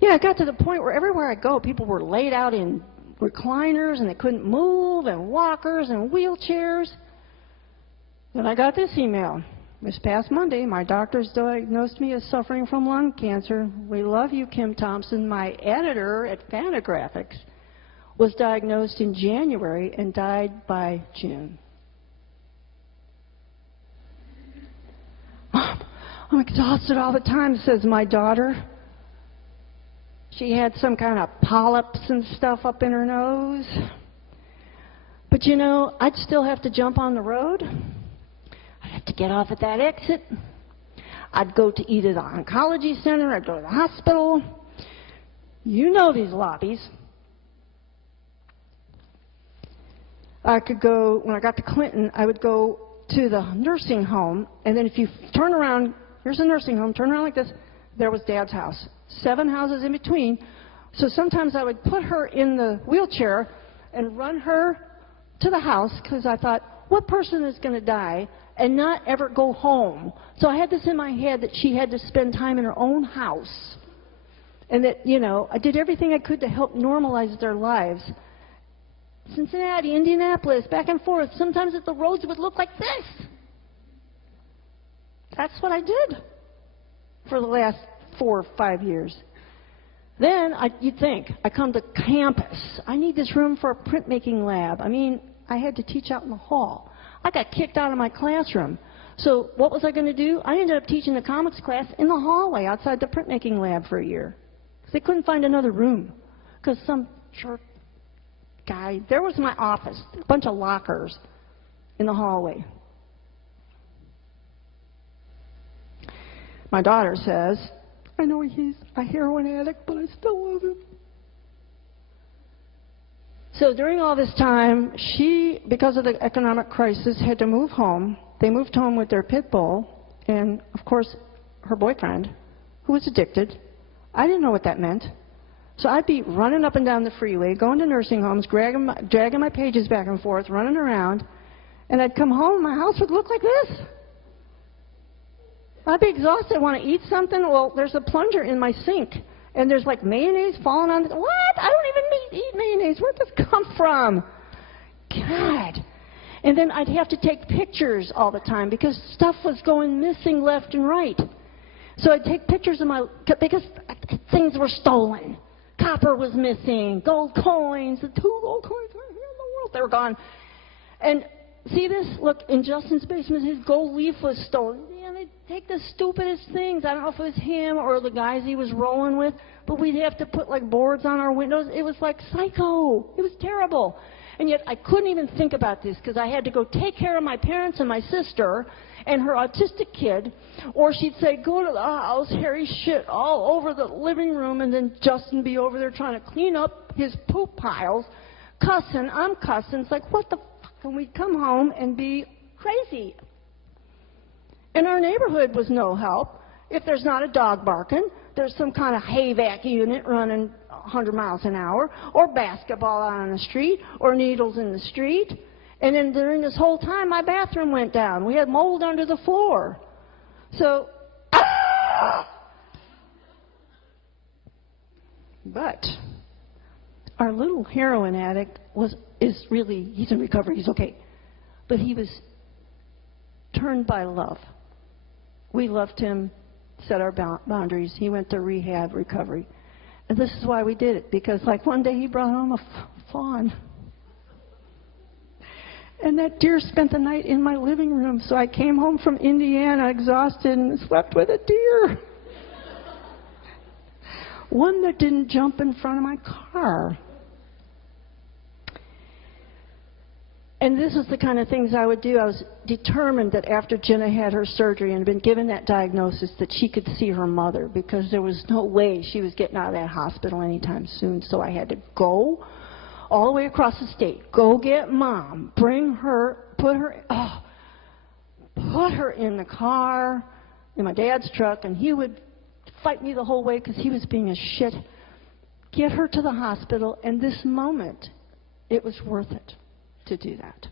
Yeah, it got to the point where everywhere I go, people were laid out in recliners and they couldn't move, and walkers and wheelchairs. Then I got this email. This past Monday, my doctors diagnosed me as suffering from lung cancer. We love you, Kim Thompson. My editor at Fantagraphics was diagnosed in January and died by June. I'm exhausted all the time, says my daughter. She had some kind of polyps and stuff up in her nose. But you know, I'd still have to jump on the road. I'd have to get off at that exit. I'd go to either the oncology center, I'd go to the hospital. You know these lobbies. I could go, when I got to Clinton, I would go to the nursing home, and then if you turn around, here's a nursing home, turn around like this, there was Dad's house. 7 houses in between. So sometimes I would put her in the wheelchair and run her to the house, because I thought, what person is going to die and not ever go home? So I had this in my head that she had to spend time in her own house. And that, you know, I did everything I could to help normalize their lives. Cincinnati, Indianapolis, back and forth. Sometimes the roads would look like this. That's what I did for the last 4 or 5 years. Then you'd think, I come to campus. I need this room for a printmaking lab. I mean, I had to teach out in the hall. I got kicked out of my classroom. So what was I going to do? I ended up teaching the comics class in the hallway outside the printmaking lab for a year. They couldn't find another room because some jerk guy, there was my office, a bunch of lockers in the hallway. My daughter says, I know he's a heroin addict, but I still love him. So during all this time, she, because of the economic crisis, had to move home. They moved home with their pit bull and, of course, her boyfriend, who was addicted. I didn't know what that meant. So I'd be running up and down the freeway, going to nursing homes, dragging my pages back and forth, running around, and I'd come home, my house would look like this. I'd be exhausted, want to eat something. Well, there's a plunger in my sink, and there's like mayonnaise falling on it. What? I don't even eat mayonnaise. Where'd this come from? God. And then I'd have to take pictures all the time because stuff was going missing left and right. So I'd take pictures of because things were stolen. Copper was missing, gold coins, the 2 gold coins right here in the world, they were gone. And see this? Look, in Justin's basement, his gold leaf was stolen. And they'd take the stupidest things. I don't know if it was him or the guys he was rolling with, but we'd have to put like boards on our windows. It was like psycho. It was terrible. And yet I couldn't even think about this because I had to go take care of my parents and my sister and her autistic kid, or she'd say, go to the house, hairy shit all over the living room, and then Justin be over there trying to clean up his poop piles, cussing, I'm cussing. It's like, what the fuck? And we'd come home and be crazy. And our neighborhood was no help. If there's not a dog barking, there's some kind of hay vac unit running 100 miles an hour, or basketball out on the street, or needles in the street. And then during this whole time, my bathroom went down. We had mold under the floor. So, But our little heroin addict is really, he's in recovery, he's okay. But he was turned by love. We loved him, set our boundaries. He went to rehab, recovery. And this is why we did it, because like one day he brought home a fawn. And that deer spent the night in my living room, so I came home from Indiana exhausted and slept with a deer. One that didn't jump in front of my car. And this is the kind of things I would do. I was determined that after Jenna had her surgery and had been given that diagnosis that she could see her mother, because there was no way she was getting out of that hospital anytime soon. So I had to go all the way across the state, go get Mom, bring her, put her in the car, in my dad's truck, and he would fight me the whole way because he was being a shit get her to the hospital, and this moment, it was worth it to do that.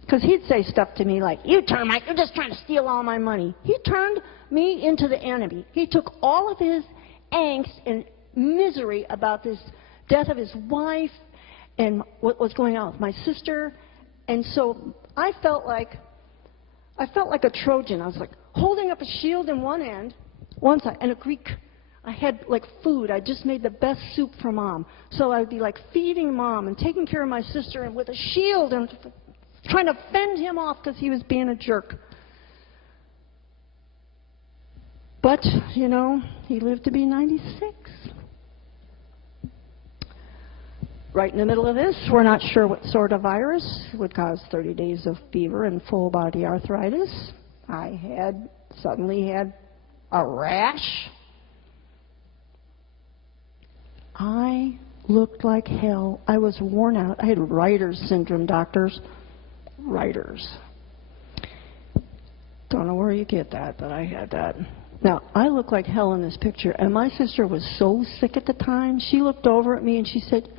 Because he'd say stuff to me like, you termite, you're just trying to steal all my money. He turned me into the enemy. He took all of his angst and misery about this death of his wife and what was going on with my sister. And so I felt like a Trojan. I was like holding up a shield in one side, and a Greek. I had like food. I just made the best soup for Mom. So I would be like feeding Mom and taking care of my sister and with a shield and trying to fend him off because he was being a jerk. But, you know, he lived to be 96. Right in the middle of this, we're not sure what sort of virus would cause 30 days of fever and full body arthritis. I suddenly had a rash. I looked like hell. I was worn out. I had writer's syndrome, doctors. Writers. Don't know where you get that, but I had that. Now, I look like hell in this picture, and my sister was so sick at the time. She looked over at me and she said,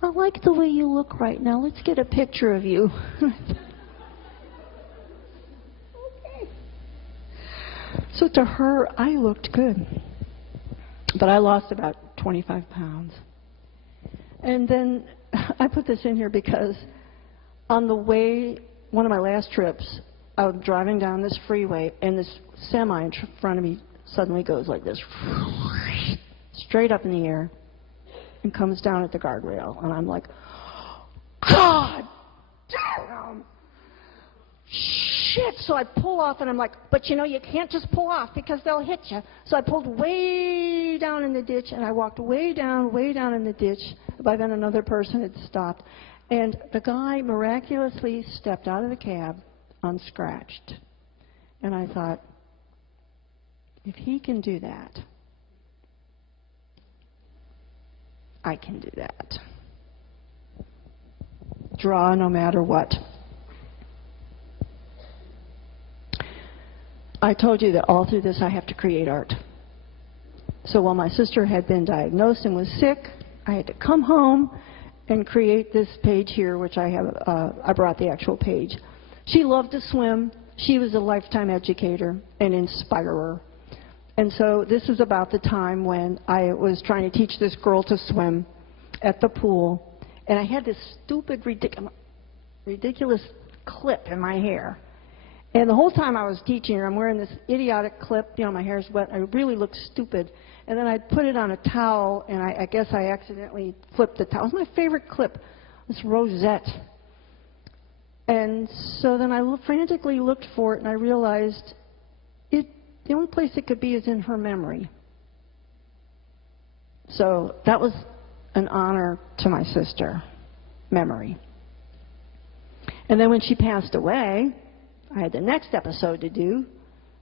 I like the way you look right now. Let's get a picture of you. Okay. So to her, I looked good. But I lost about 25 pounds. And then I put this in here because on the way, one of my last trips, I was driving down this freeway, and this semi in front of me suddenly goes like this, straight up in the air, and comes down at the guardrail. And I'm like, God damn! Shit! So I pull off, and I'm like, but you know, you can't just pull off because they'll hit you. So I pulled way down in the ditch, and I walked way down in the ditch. By then another person had stopped. And the guy miraculously stepped out of the cab unscratched. And I thought, if he can do that, I can do that. Draw no matter what. I told you that all through this I have to create art. So while my sister had been diagnosed and was sick, I had to come home and create this page here, which I have. I brought the actual page. She loved to swim. She was a lifetime educator and inspirer. And so this is about the time when I was trying to teach this girl to swim at the pool. And I had this stupid, ridiculous clip in my hair. And the whole time I was teaching her, I'm wearing this idiotic clip. You know, my hair's wet. I really looked stupid. And then I'd put it on a towel, and I guess I accidentally flipped the towel. It was my favorite clip, this rosette. And so then I frantically looked for it, and I realized the only place it could be is in her memory. So that was an honor to my sister, memory. And then when she passed away, I had the next episode to do.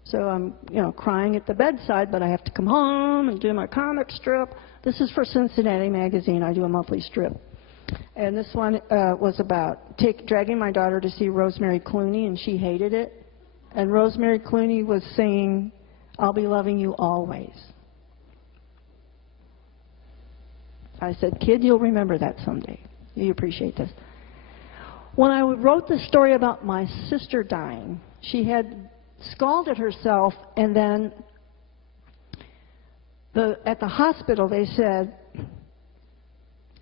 So I'm, crying at the bedside, but I have to come home and do my comic strip. This is for Cincinnati Magazine. I do a monthly strip. And this one was about dragging my daughter to see Rosemary Clooney, and she hated it. And Rosemary Clooney was singing, I'll be loving you always. I said, kid, you'll remember that someday. You appreciate this. When I wrote the story about my sister dying, she had scalded herself, and then at the hospital they said,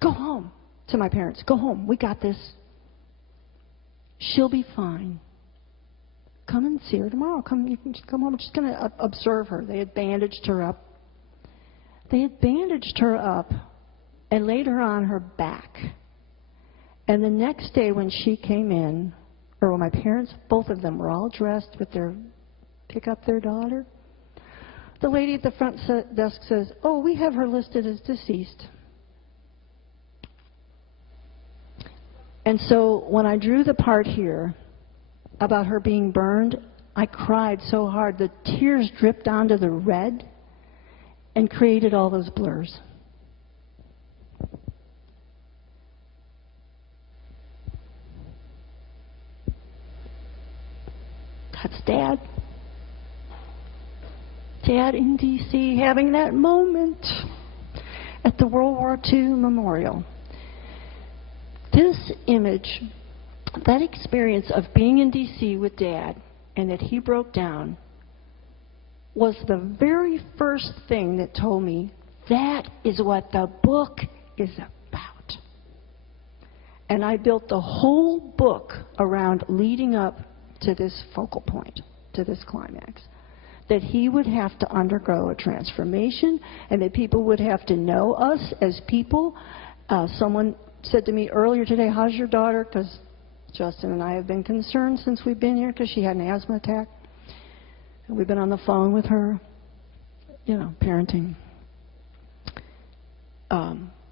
go home, to my parents. Go home. We got this. She'll be fine. Come and see her tomorrow. You can just come home. I'm just going to observe her. They had bandaged her up. And laid her on her back. And the next day when she came in, or when my parents, both of them, were all dressed pick up their daughter, the lady at the front desk says, oh, we have her listed as deceased. And so when I drew the part here about her being burned, I cried so hard the tears dripped onto the red and created all those blurs. That's Dad. Dad in D.C. having that moment at the World War II Memorial. This image, that experience of being in D.C. with Dad and that he broke down, was the very first thing that told me that is what the book is about. And I built the whole book around leading up to this focal point, to this climax. That he would have to undergo a transformation and that people would have to know us as people. Someone said to me earlier today, how's your daughter? Because Justin and I have been concerned since we've been here because she had an asthma attack. And we've been on the phone with her, parenting.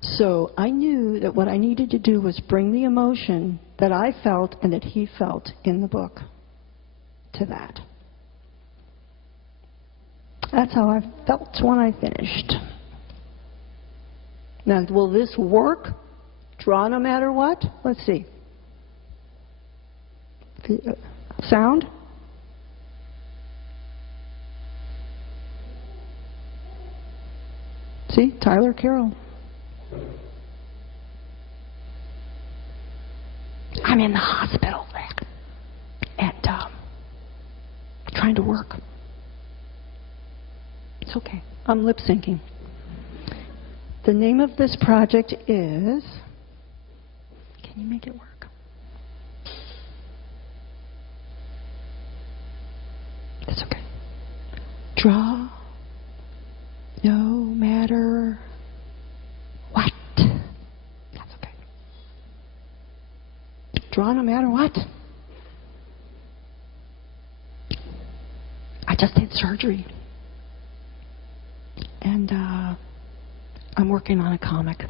So I knew that what I needed to do was bring the emotion that I felt and that he felt in the book to that. That's how I felt when I finished. Now, will this work? Draw no matter what? Let's see. Sound? See? Tyler Carroll. I'm in the hospital and trying to work. It's okay. I'm lip syncing. The name of this project is... Can you make it work? It's okay. Draw no matter what. That's okay. Draw no matter what. I just had surgery. And I'm working on a comic.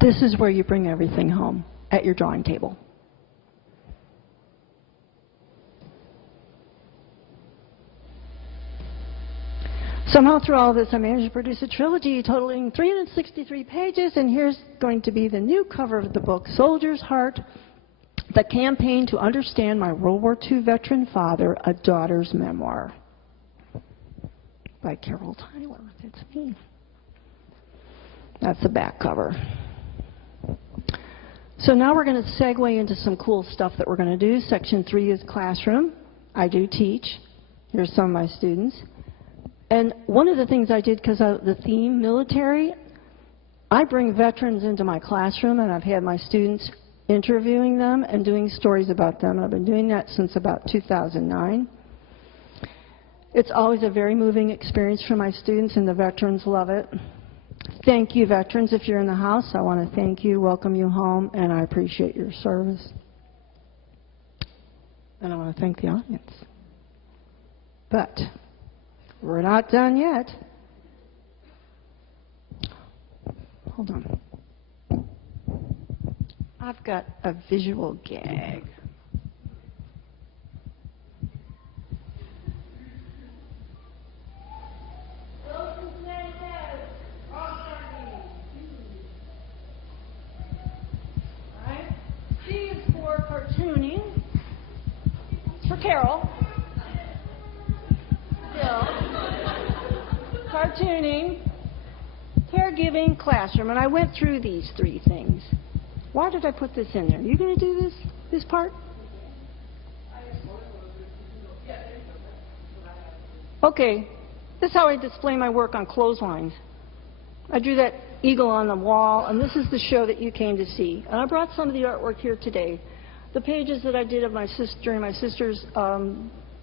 This is where you bring everything home, at your drawing table. Somehow through all this, I managed to produce a trilogy totaling 363 pages, and here's going to be the new cover of the book, Soldier's Heart, The Campaign to Understand My World War II Veteran Father, A Daughter's Memoir, by Carol Tyler. That's me. That's the back cover. So now we're going to segue into some cool stuff that we're going to do. Section 3 is classroom. I do teach. Here's some of my students. And one of the things I did, because of the theme, military, I bring veterans into my classroom, and I've had my students interviewing them and doing stories about them. I've been doing that since about 2009. It's always a very moving experience for my students, and the veterans love it. Thank you, veterans. If you're in the house, I want to thank you, welcome you home, and I appreciate your service. And I want to thank the audience. But we're not done yet. Hold on. I've got a visual gag. C is for cartooning. It's for Carol. Bill. Cartooning. Caregiving, classroom. And I went through these 3 things. Why did I put this in there? Are you going to do this part? Okay. This is how I display my work on clotheslines. I drew that eagle on the wall, and this is the show that you came to see. And I brought some of the artwork here today. The pages that I did of during my sister's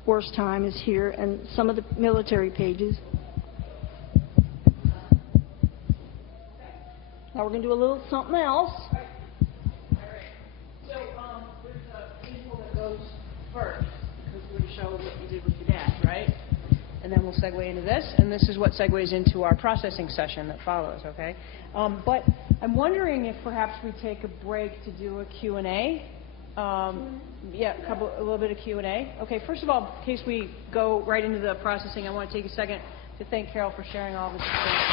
worst time is here, and some of the military pages. Now we're going to do a little something else. So there's a visual that goes first, because we're going to show what you did with your dad, right? And then we'll segue into this, and this is what segues into our processing session that follows, okay? But I'm wondering if perhaps we take a break to do a Q&A. Yeah, a little bit of Q&A. Okay, first of all, in case we go right into the processing, I want to take a second to thank Carol for sharing all this experience.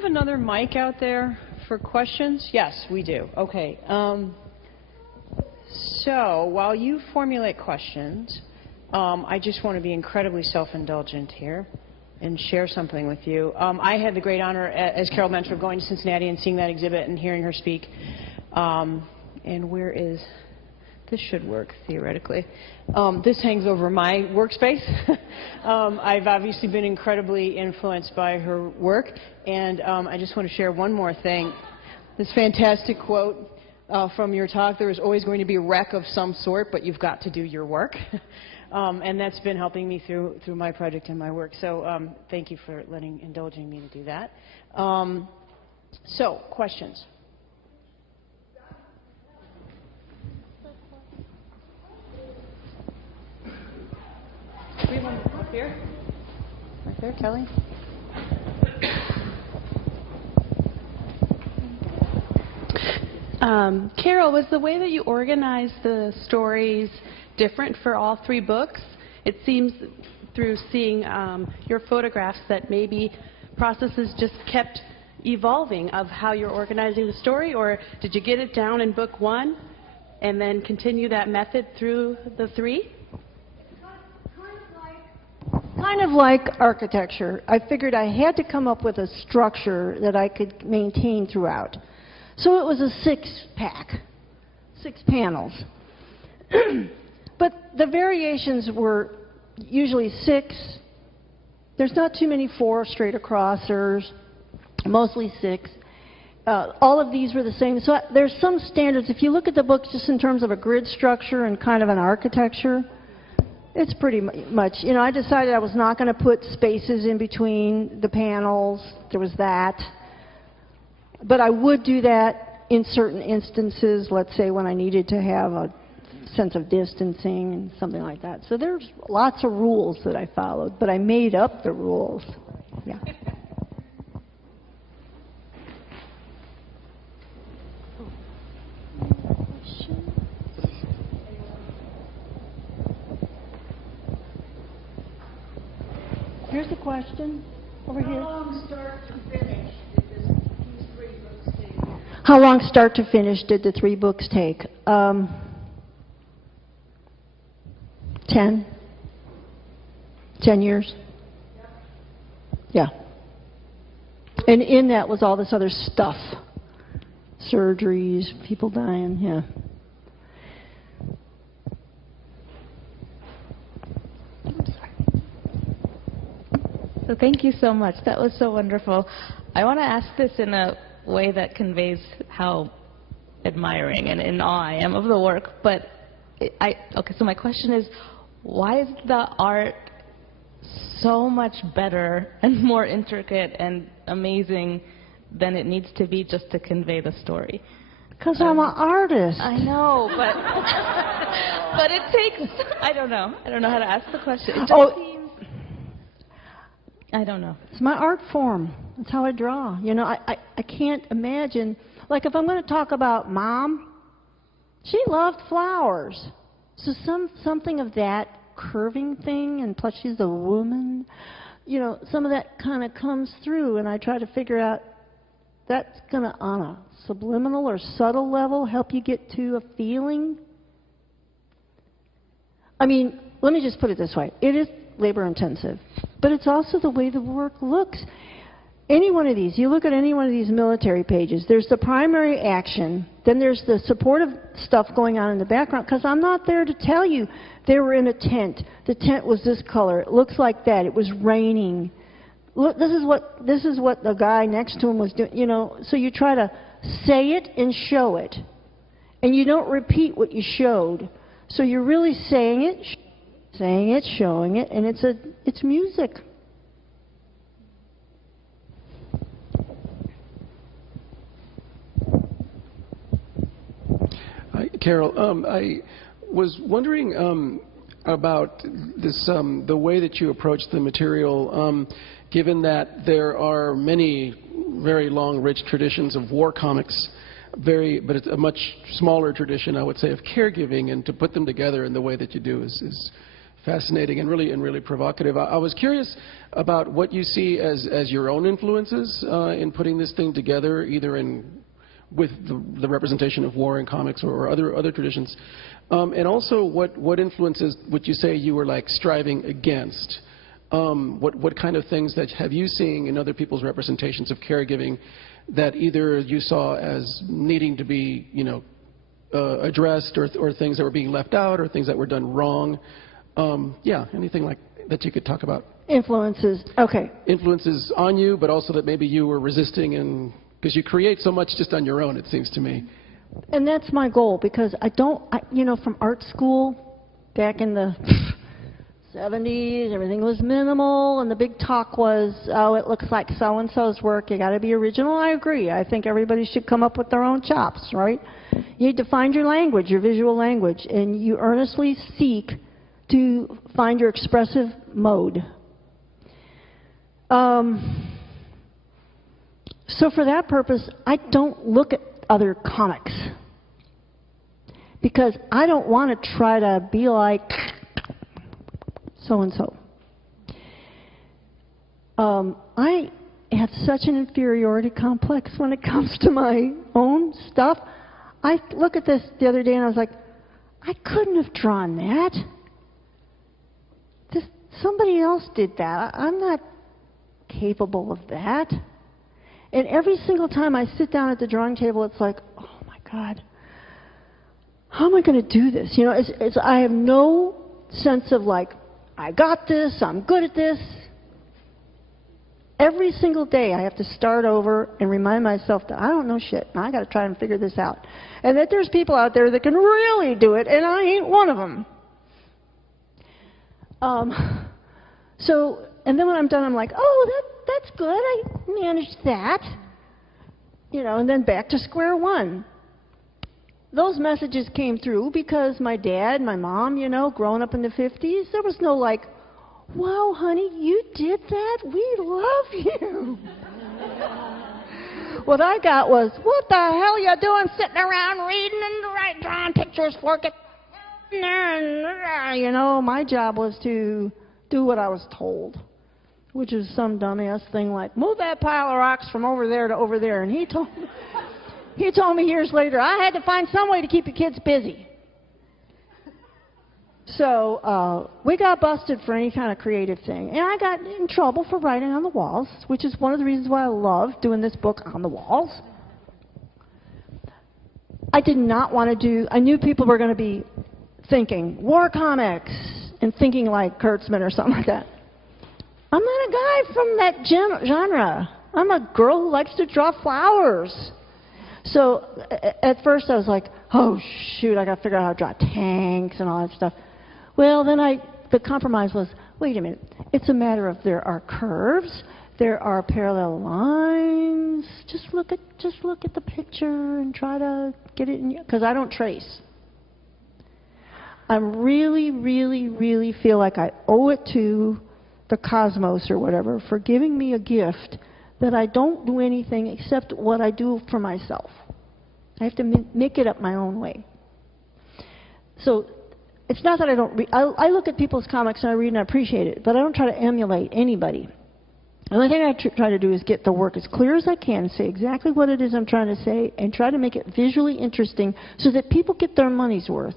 have another mic out there for questions? Yes, we do. Okay. So while you formulate questions, I just want to be incredibly self-indulgent here and share something with you. I had the great honor, as Carol mentioned, of going to Cincinnati and seeing that exhibit and hearing her speak. And where is... This should work, theoretically. This hangs over my workspace. I've obviously been incredibly influenced by her work, and I just want to share one more thing. This fantastic quote from your talk, there is always going to be a wreck of some sort, but you've got to do your work. And that's been helping me through my project and my work. So thank you for indulging me to do that. So, questions? We have one up here. Right there, Kelly. Carol, was the way that you organized the stories different for all three books? It seems through seeing your photographs that maybe processes just kept evolving of how you're organizing the story, or did you get it down in book one and then continue that method through the three? Kind of like architecture. I figured I had to come up with a structure that I could maintain throughout. So it was a six-pack, 6 panels. But the variations were usually 6. There's not too many 4 straight acrossers, mostly 6. All of these were the same. So there's some standards. If you look at the books just in terms of a grid structure and kind of an architecture, it's pretty much, you know, I decided I was not going to put spaces in between the panels. There was that. But I would do that in certain instances, let's say when I needed to have a sense of distancing and something like that. So there's lots of rules that I followed, but I made up the rules. Yeah. Here's the question over here. How long start to finish did these 3 books take? How long start to finish did the 3 books take? 10 years. Yeah. And in that was all this other stuff. Surgeries, people dying, yeah. So thank you so much. That was so wonderful. I want to ask this in a way that conveys how admiring and in awe I am of the work. But okay, so my question is, why is the art so much better and more intricate and amazing than it needs to be just to convey the story? Because I'm an artist. I know, but but it takes, I don't know how to ask the question. It just seems, I don't know. It's my art form. That's how I draw. You know, I can't imagine, like if I'm going to talk about Mom, she loved flowers. So something of that curving thing, and plus she's a woman, you know, some of that kind of comes through, and I try to figure out that's going to, on a subliminal or subtle level, help you get to a feeling. I mean, let me just put it this way. It is labor intensive, but it's also the way the work looks. Any one of these, you look at any one of these military pages, there's the primary action, then there's the supportive stuff going on in the background, because I'm not there to tell you they were in a tent. The tent was this color. It looks like that. It was raining. Look, this is what the guy next to him was doing, you know. So you try to say it and show it. And you don't repeat what you showed. So you're really saying it, showing it, and it's music. Hi, Carol. I was wondering about this, the way that you approach the material, given that there are many very long, rich traditions of war comics, but it's a much smaller tradition, I would say, of caregiving, and to put them together in the way that you do is fascinating and really provocative. I was curious about what you see as your own influences in putting this thing together, either with the representation of war in comics or other traditions, and also what influences would you say you were like striving against? What kind of things that have you seen in other people's representations of caregiving that either you saw as needing to be, addressed, or things that were being left out, or things that were done wrong? Yeah, anything like that you could talk about. Influences. Okay. Influences on you, but also that maybe you were resisting, and because you create so much just on your own, it seems to me. And that's my goal, because from art school back in the 70s, everything was minimal, and the big talk was, oh, it looks like so-and-so's work, you got to be original. I agree. I think everybody should come up with their own chops, right? You need to find your language, your visual language, and you earnestly seek to find your expressive mode. So for that purpose, I don't look at other comics, because I don't want to try to be like so-and-so. I have such an inferiority complex when it comes to my own stuff. I look at this the other day and I was like, I couldn't have drawn that. Somebody else did that. I'm not capable of that. And every single time I sit down at the drawing table, it's like, oh my God, how am I going to do this? I have no sense of like, I got this, I'm good at this. Every single day I have to start over and remind myself that I don't know shit, and I got to try and figure this out. And that there's people out there that can really do it, and I ain't one of them. And then when I'm done, I'm like, oh, that's good, I managed that. And then back to square one. Those messages came through because my dad, my mom, growing up in the 50s, there was no like, wow, honey, you did that? We love you. What I got was, what the hell you doing sitting around reading and drawing pictures for it? My job was to do what I was told, which is some dumbass thing like, move that pile of rocks from over there to over there. And he told me years later, I had to find some way to keep the kids busy. So we got busted for any kind of creative thing. And I got in trouble for writing on the walls, which is one of the reasons why I love doing this book on the walls. I did not want to I knew people were going to be thinking war comics and thinking like Kurtzman or something like that. I'm not a guy from that genre. I'm a girl who likes to draw flowers. So at first I was like, oh shoot, I got to figure out how to draw tanks and all that stuff. Well, then the compromise was, wait a minute, it's a matter of there are curves, there are parallel lines. Just look at the picture and try to get it in, because I don't trace. I really feel like I owe it to the cosmos or whatever for giving me a gift that I don't do anything except what I do for myself. I have to make it up my own way. So it's not that I don't read. I look at people's comics and I read and I appreciate it, but I don't try to emulate anybody. The only thing I try to do is get the work as clear as I can, say exactly what it is I'm trying to say, and try to make it visually interesting so that people get their money's worth.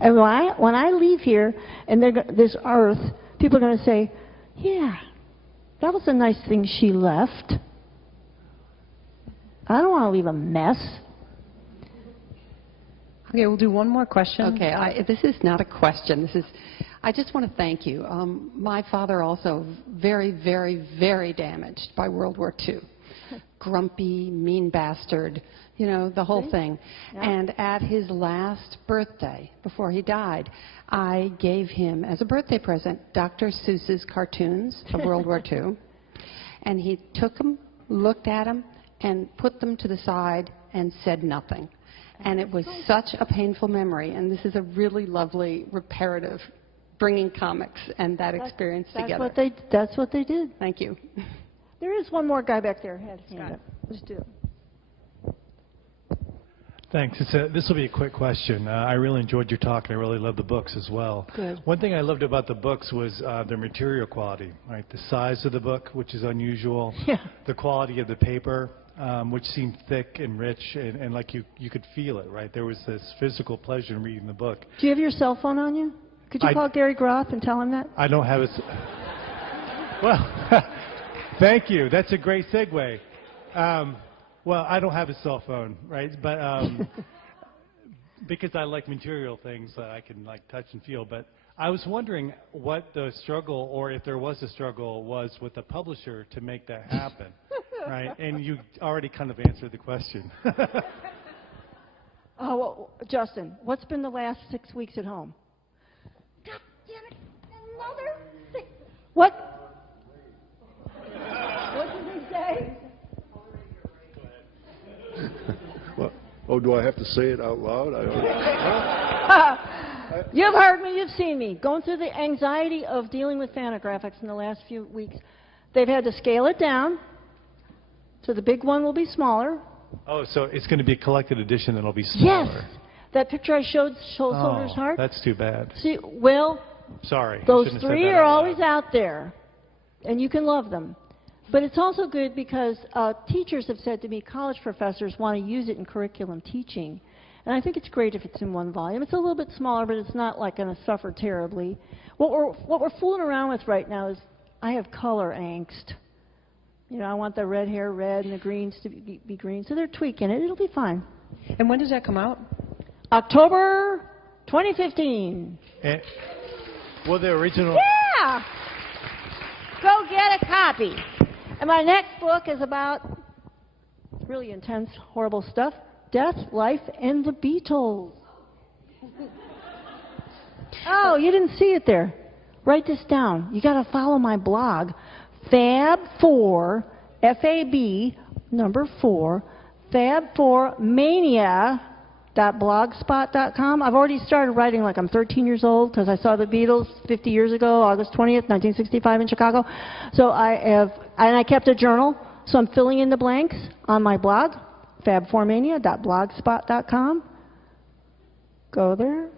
And when I leave here and this earth, people are going to say, yeah, that was a nice thing she left. I don't want to leave a mess. Okay, we'll do one more question. Okay, this is not a question. I just want to thank you. My father also very, very, very damaged by World War II. Grumpy, mean bastard, the whole thing. Yeah. And at his last birthday, before he died, I gave him, as a birthday present, Dr. Seuss's cartoons of World War II. And he took them, looked at them, and put them to the side and said nothing. And it was such a painful memory. And this is a really lovely reparative, bringing comics and that experience together. That's what they did. Thank you. There is one more guy back there. Had his hand up. Let's do it. Thanks. This will be a quick question. I really enjoyed your talk, and I really loved the books as well. Good. One thing I loved about the books was their material quality, right? The size of the book, which is unusual. Yeah. The quality of the paper, which seemed thick and rich, and like you could feel it, right? There was this physical pleasure in reading the book. Do you have your cell phone on you? Could you call Gary Groth and tell him that? I don't have well, thank you. That's a great segue. Well, I don't have a cell phone, right? But because I like material things that I can like touch and feel. But I was wondering what the struggle, or if there was a struggle, was with the publisher to make that happen, right? And you already kind of answered the question. Oh, well, Justin, what's been the last 6 weeks at home? God damn it, another 6. What? What did he say? Well, oh, do I have to say it out loud? You've heard me, you've seen me. Going through the anxiety of dealing with Fantagraphics in the last few weeks. They've had to scale it down, so the big one will be smaller. Oh, so it's going to be a collected edition that'll be smaller. Yes! That picture I showed, Soldier's Heart. That's too bad. See, well, Sorry. those 3 are always out there, and you can love them. But it's also good because teachers have said to me, college professors want to use it in curriculum teaching. And I think it's great if it's in one volume. It's a little bit smaller, but it's not like going to suffer terribly. What we're fooling around with right now is I have color angst. You know, I want the red hair red and the greens to be green. So they're tweaking it. It'll be fine. And when does that come out? October 2015. Well, the original... Yeah! Go get a copy. And my next book is about really intense, horrible stuff. Death, Life, and the Beatles. Oh, you didn't see it there. Write this down. You got to follow my blog. Fab4, F-A-B, number 4, Fab4Mania.blogspot.com. I've already started writing like I'm 13 years old because I saw the Beatles 50 years ago, August 20th, 1965 in Chicago. So I kept a journal, so I'm filling in the blanks on my blog, Fab4Mania.blogspot.com. Go there,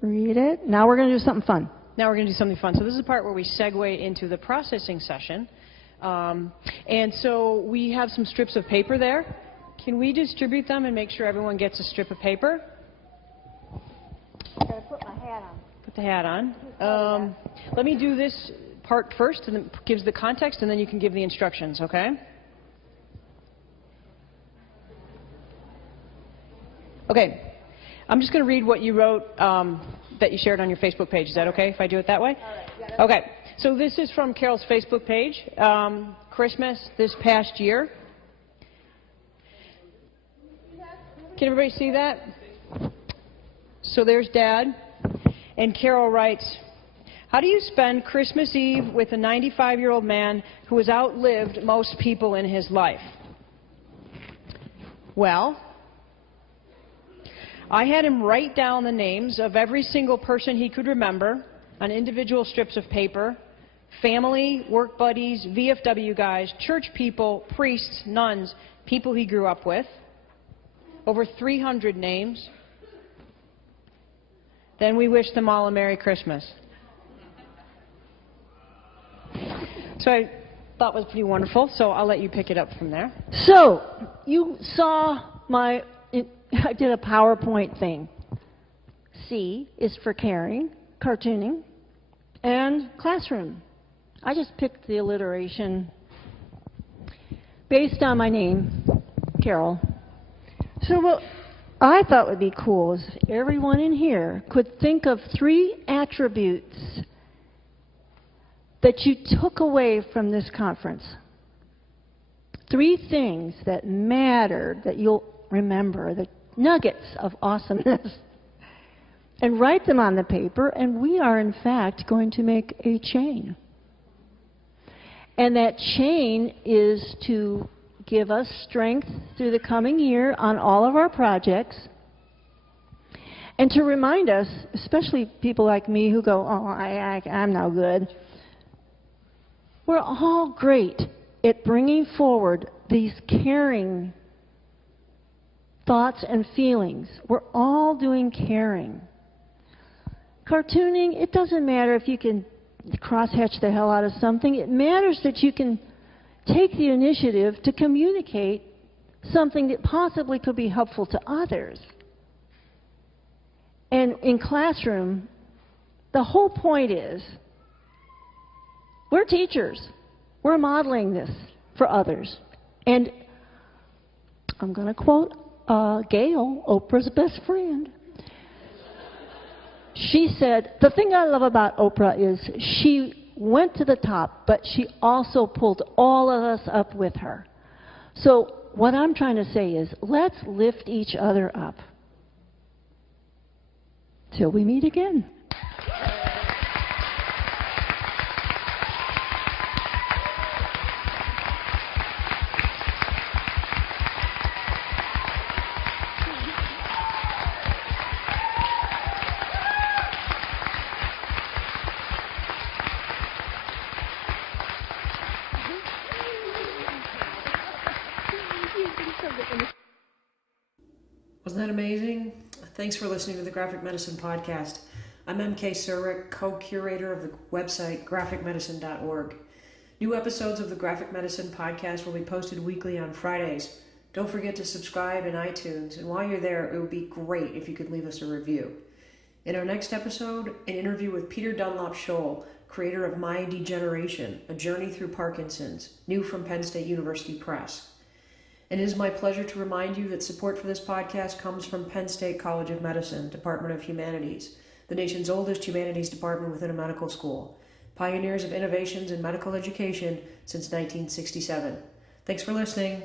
read it. Now we're going to do something fun. Now we're going to do something fun. So this is the part where we segue into the processing session. And so we have some strips of paper there. Can we distribute them and make sure everyone gets a strip of paper? I've got to put my hat on. Put the hat on. Let me do this part first, and then gives the context, and then you can give the instructions, okay? Okay. I'm just going to read what you wrote that you shared on your Facebook page. Is that okay if I do it that way? All right. Okay. So this is from Carol's Facebook page, Christmas this past year. Can everybody see that? So there's Dad. And Carol writes, how do you spend Christmas Eve with a 95-year-old man who has outlived most people in his life? Well, I had him write down the names of every single person he could remember on individual strips of paper: family, work buddies, VFW guys, church people, priests, nuns, people he grew up with. Over 300 names. Then we wished them all a Merry Christmas. So I thought it was pretty wonderful, so I'll let you pick it up from there. So, you saw I did a PowerPoint thing. C is for caring, cartooning, and classroom. I just picked the alliteration based on my name, Carol. So what I thought would be cool is if everyone in here could think of 3 attributes that you took away from this conference. 3 things that mattered that you'll remember, the nuggets of awesomeness. And write them on the paper, and we are in fact going to make a chain. And that chain is to give us strength through the coming year on all of our projects, and to remind us, especially people like me who go, oh, I'm no good. We're all great at bringing forward these caring thoughts and feelings. We're all doing caring. Cartooning, it doesn't matter if you can crosshatch the hell out of something. It matters that you can take the initiative to communicate something that possibly could be helpful to others. And in classroom, the whole point is, we're teachers. We're modeling this for others. And I'm going to quote Gail, Oprah's best friend. She said, the thing I love about Oprah is she went to the top, but she also pulled all of us up with her. So what I'm trying to say is, let's lift each other up. Till we meet again. Wasn't that amazing? Thanks for listening to the Graphic Medicine Podcast. I'm MK Surik, co-curator of the website graphicmedicine.org. New episodes of the Graphic Medicine Podcast will be posted weekly on Fridays. Don't forget to subscribe in iTunes, and while you're there, it would be great if you could leave us a review. In our next episode, an interview with Peter Dunlop-Scholl, creator of My Degeneration, A Journey Through Parkinson's, new from Penn State University Press. It is my pleasure to remind you that support for this podcast comes from Penn State College of Medicine, Department of Humanities, the nation's oldest humanities department within a medical school, pioneers of innovations in medical education since 1967. Thanks for listening.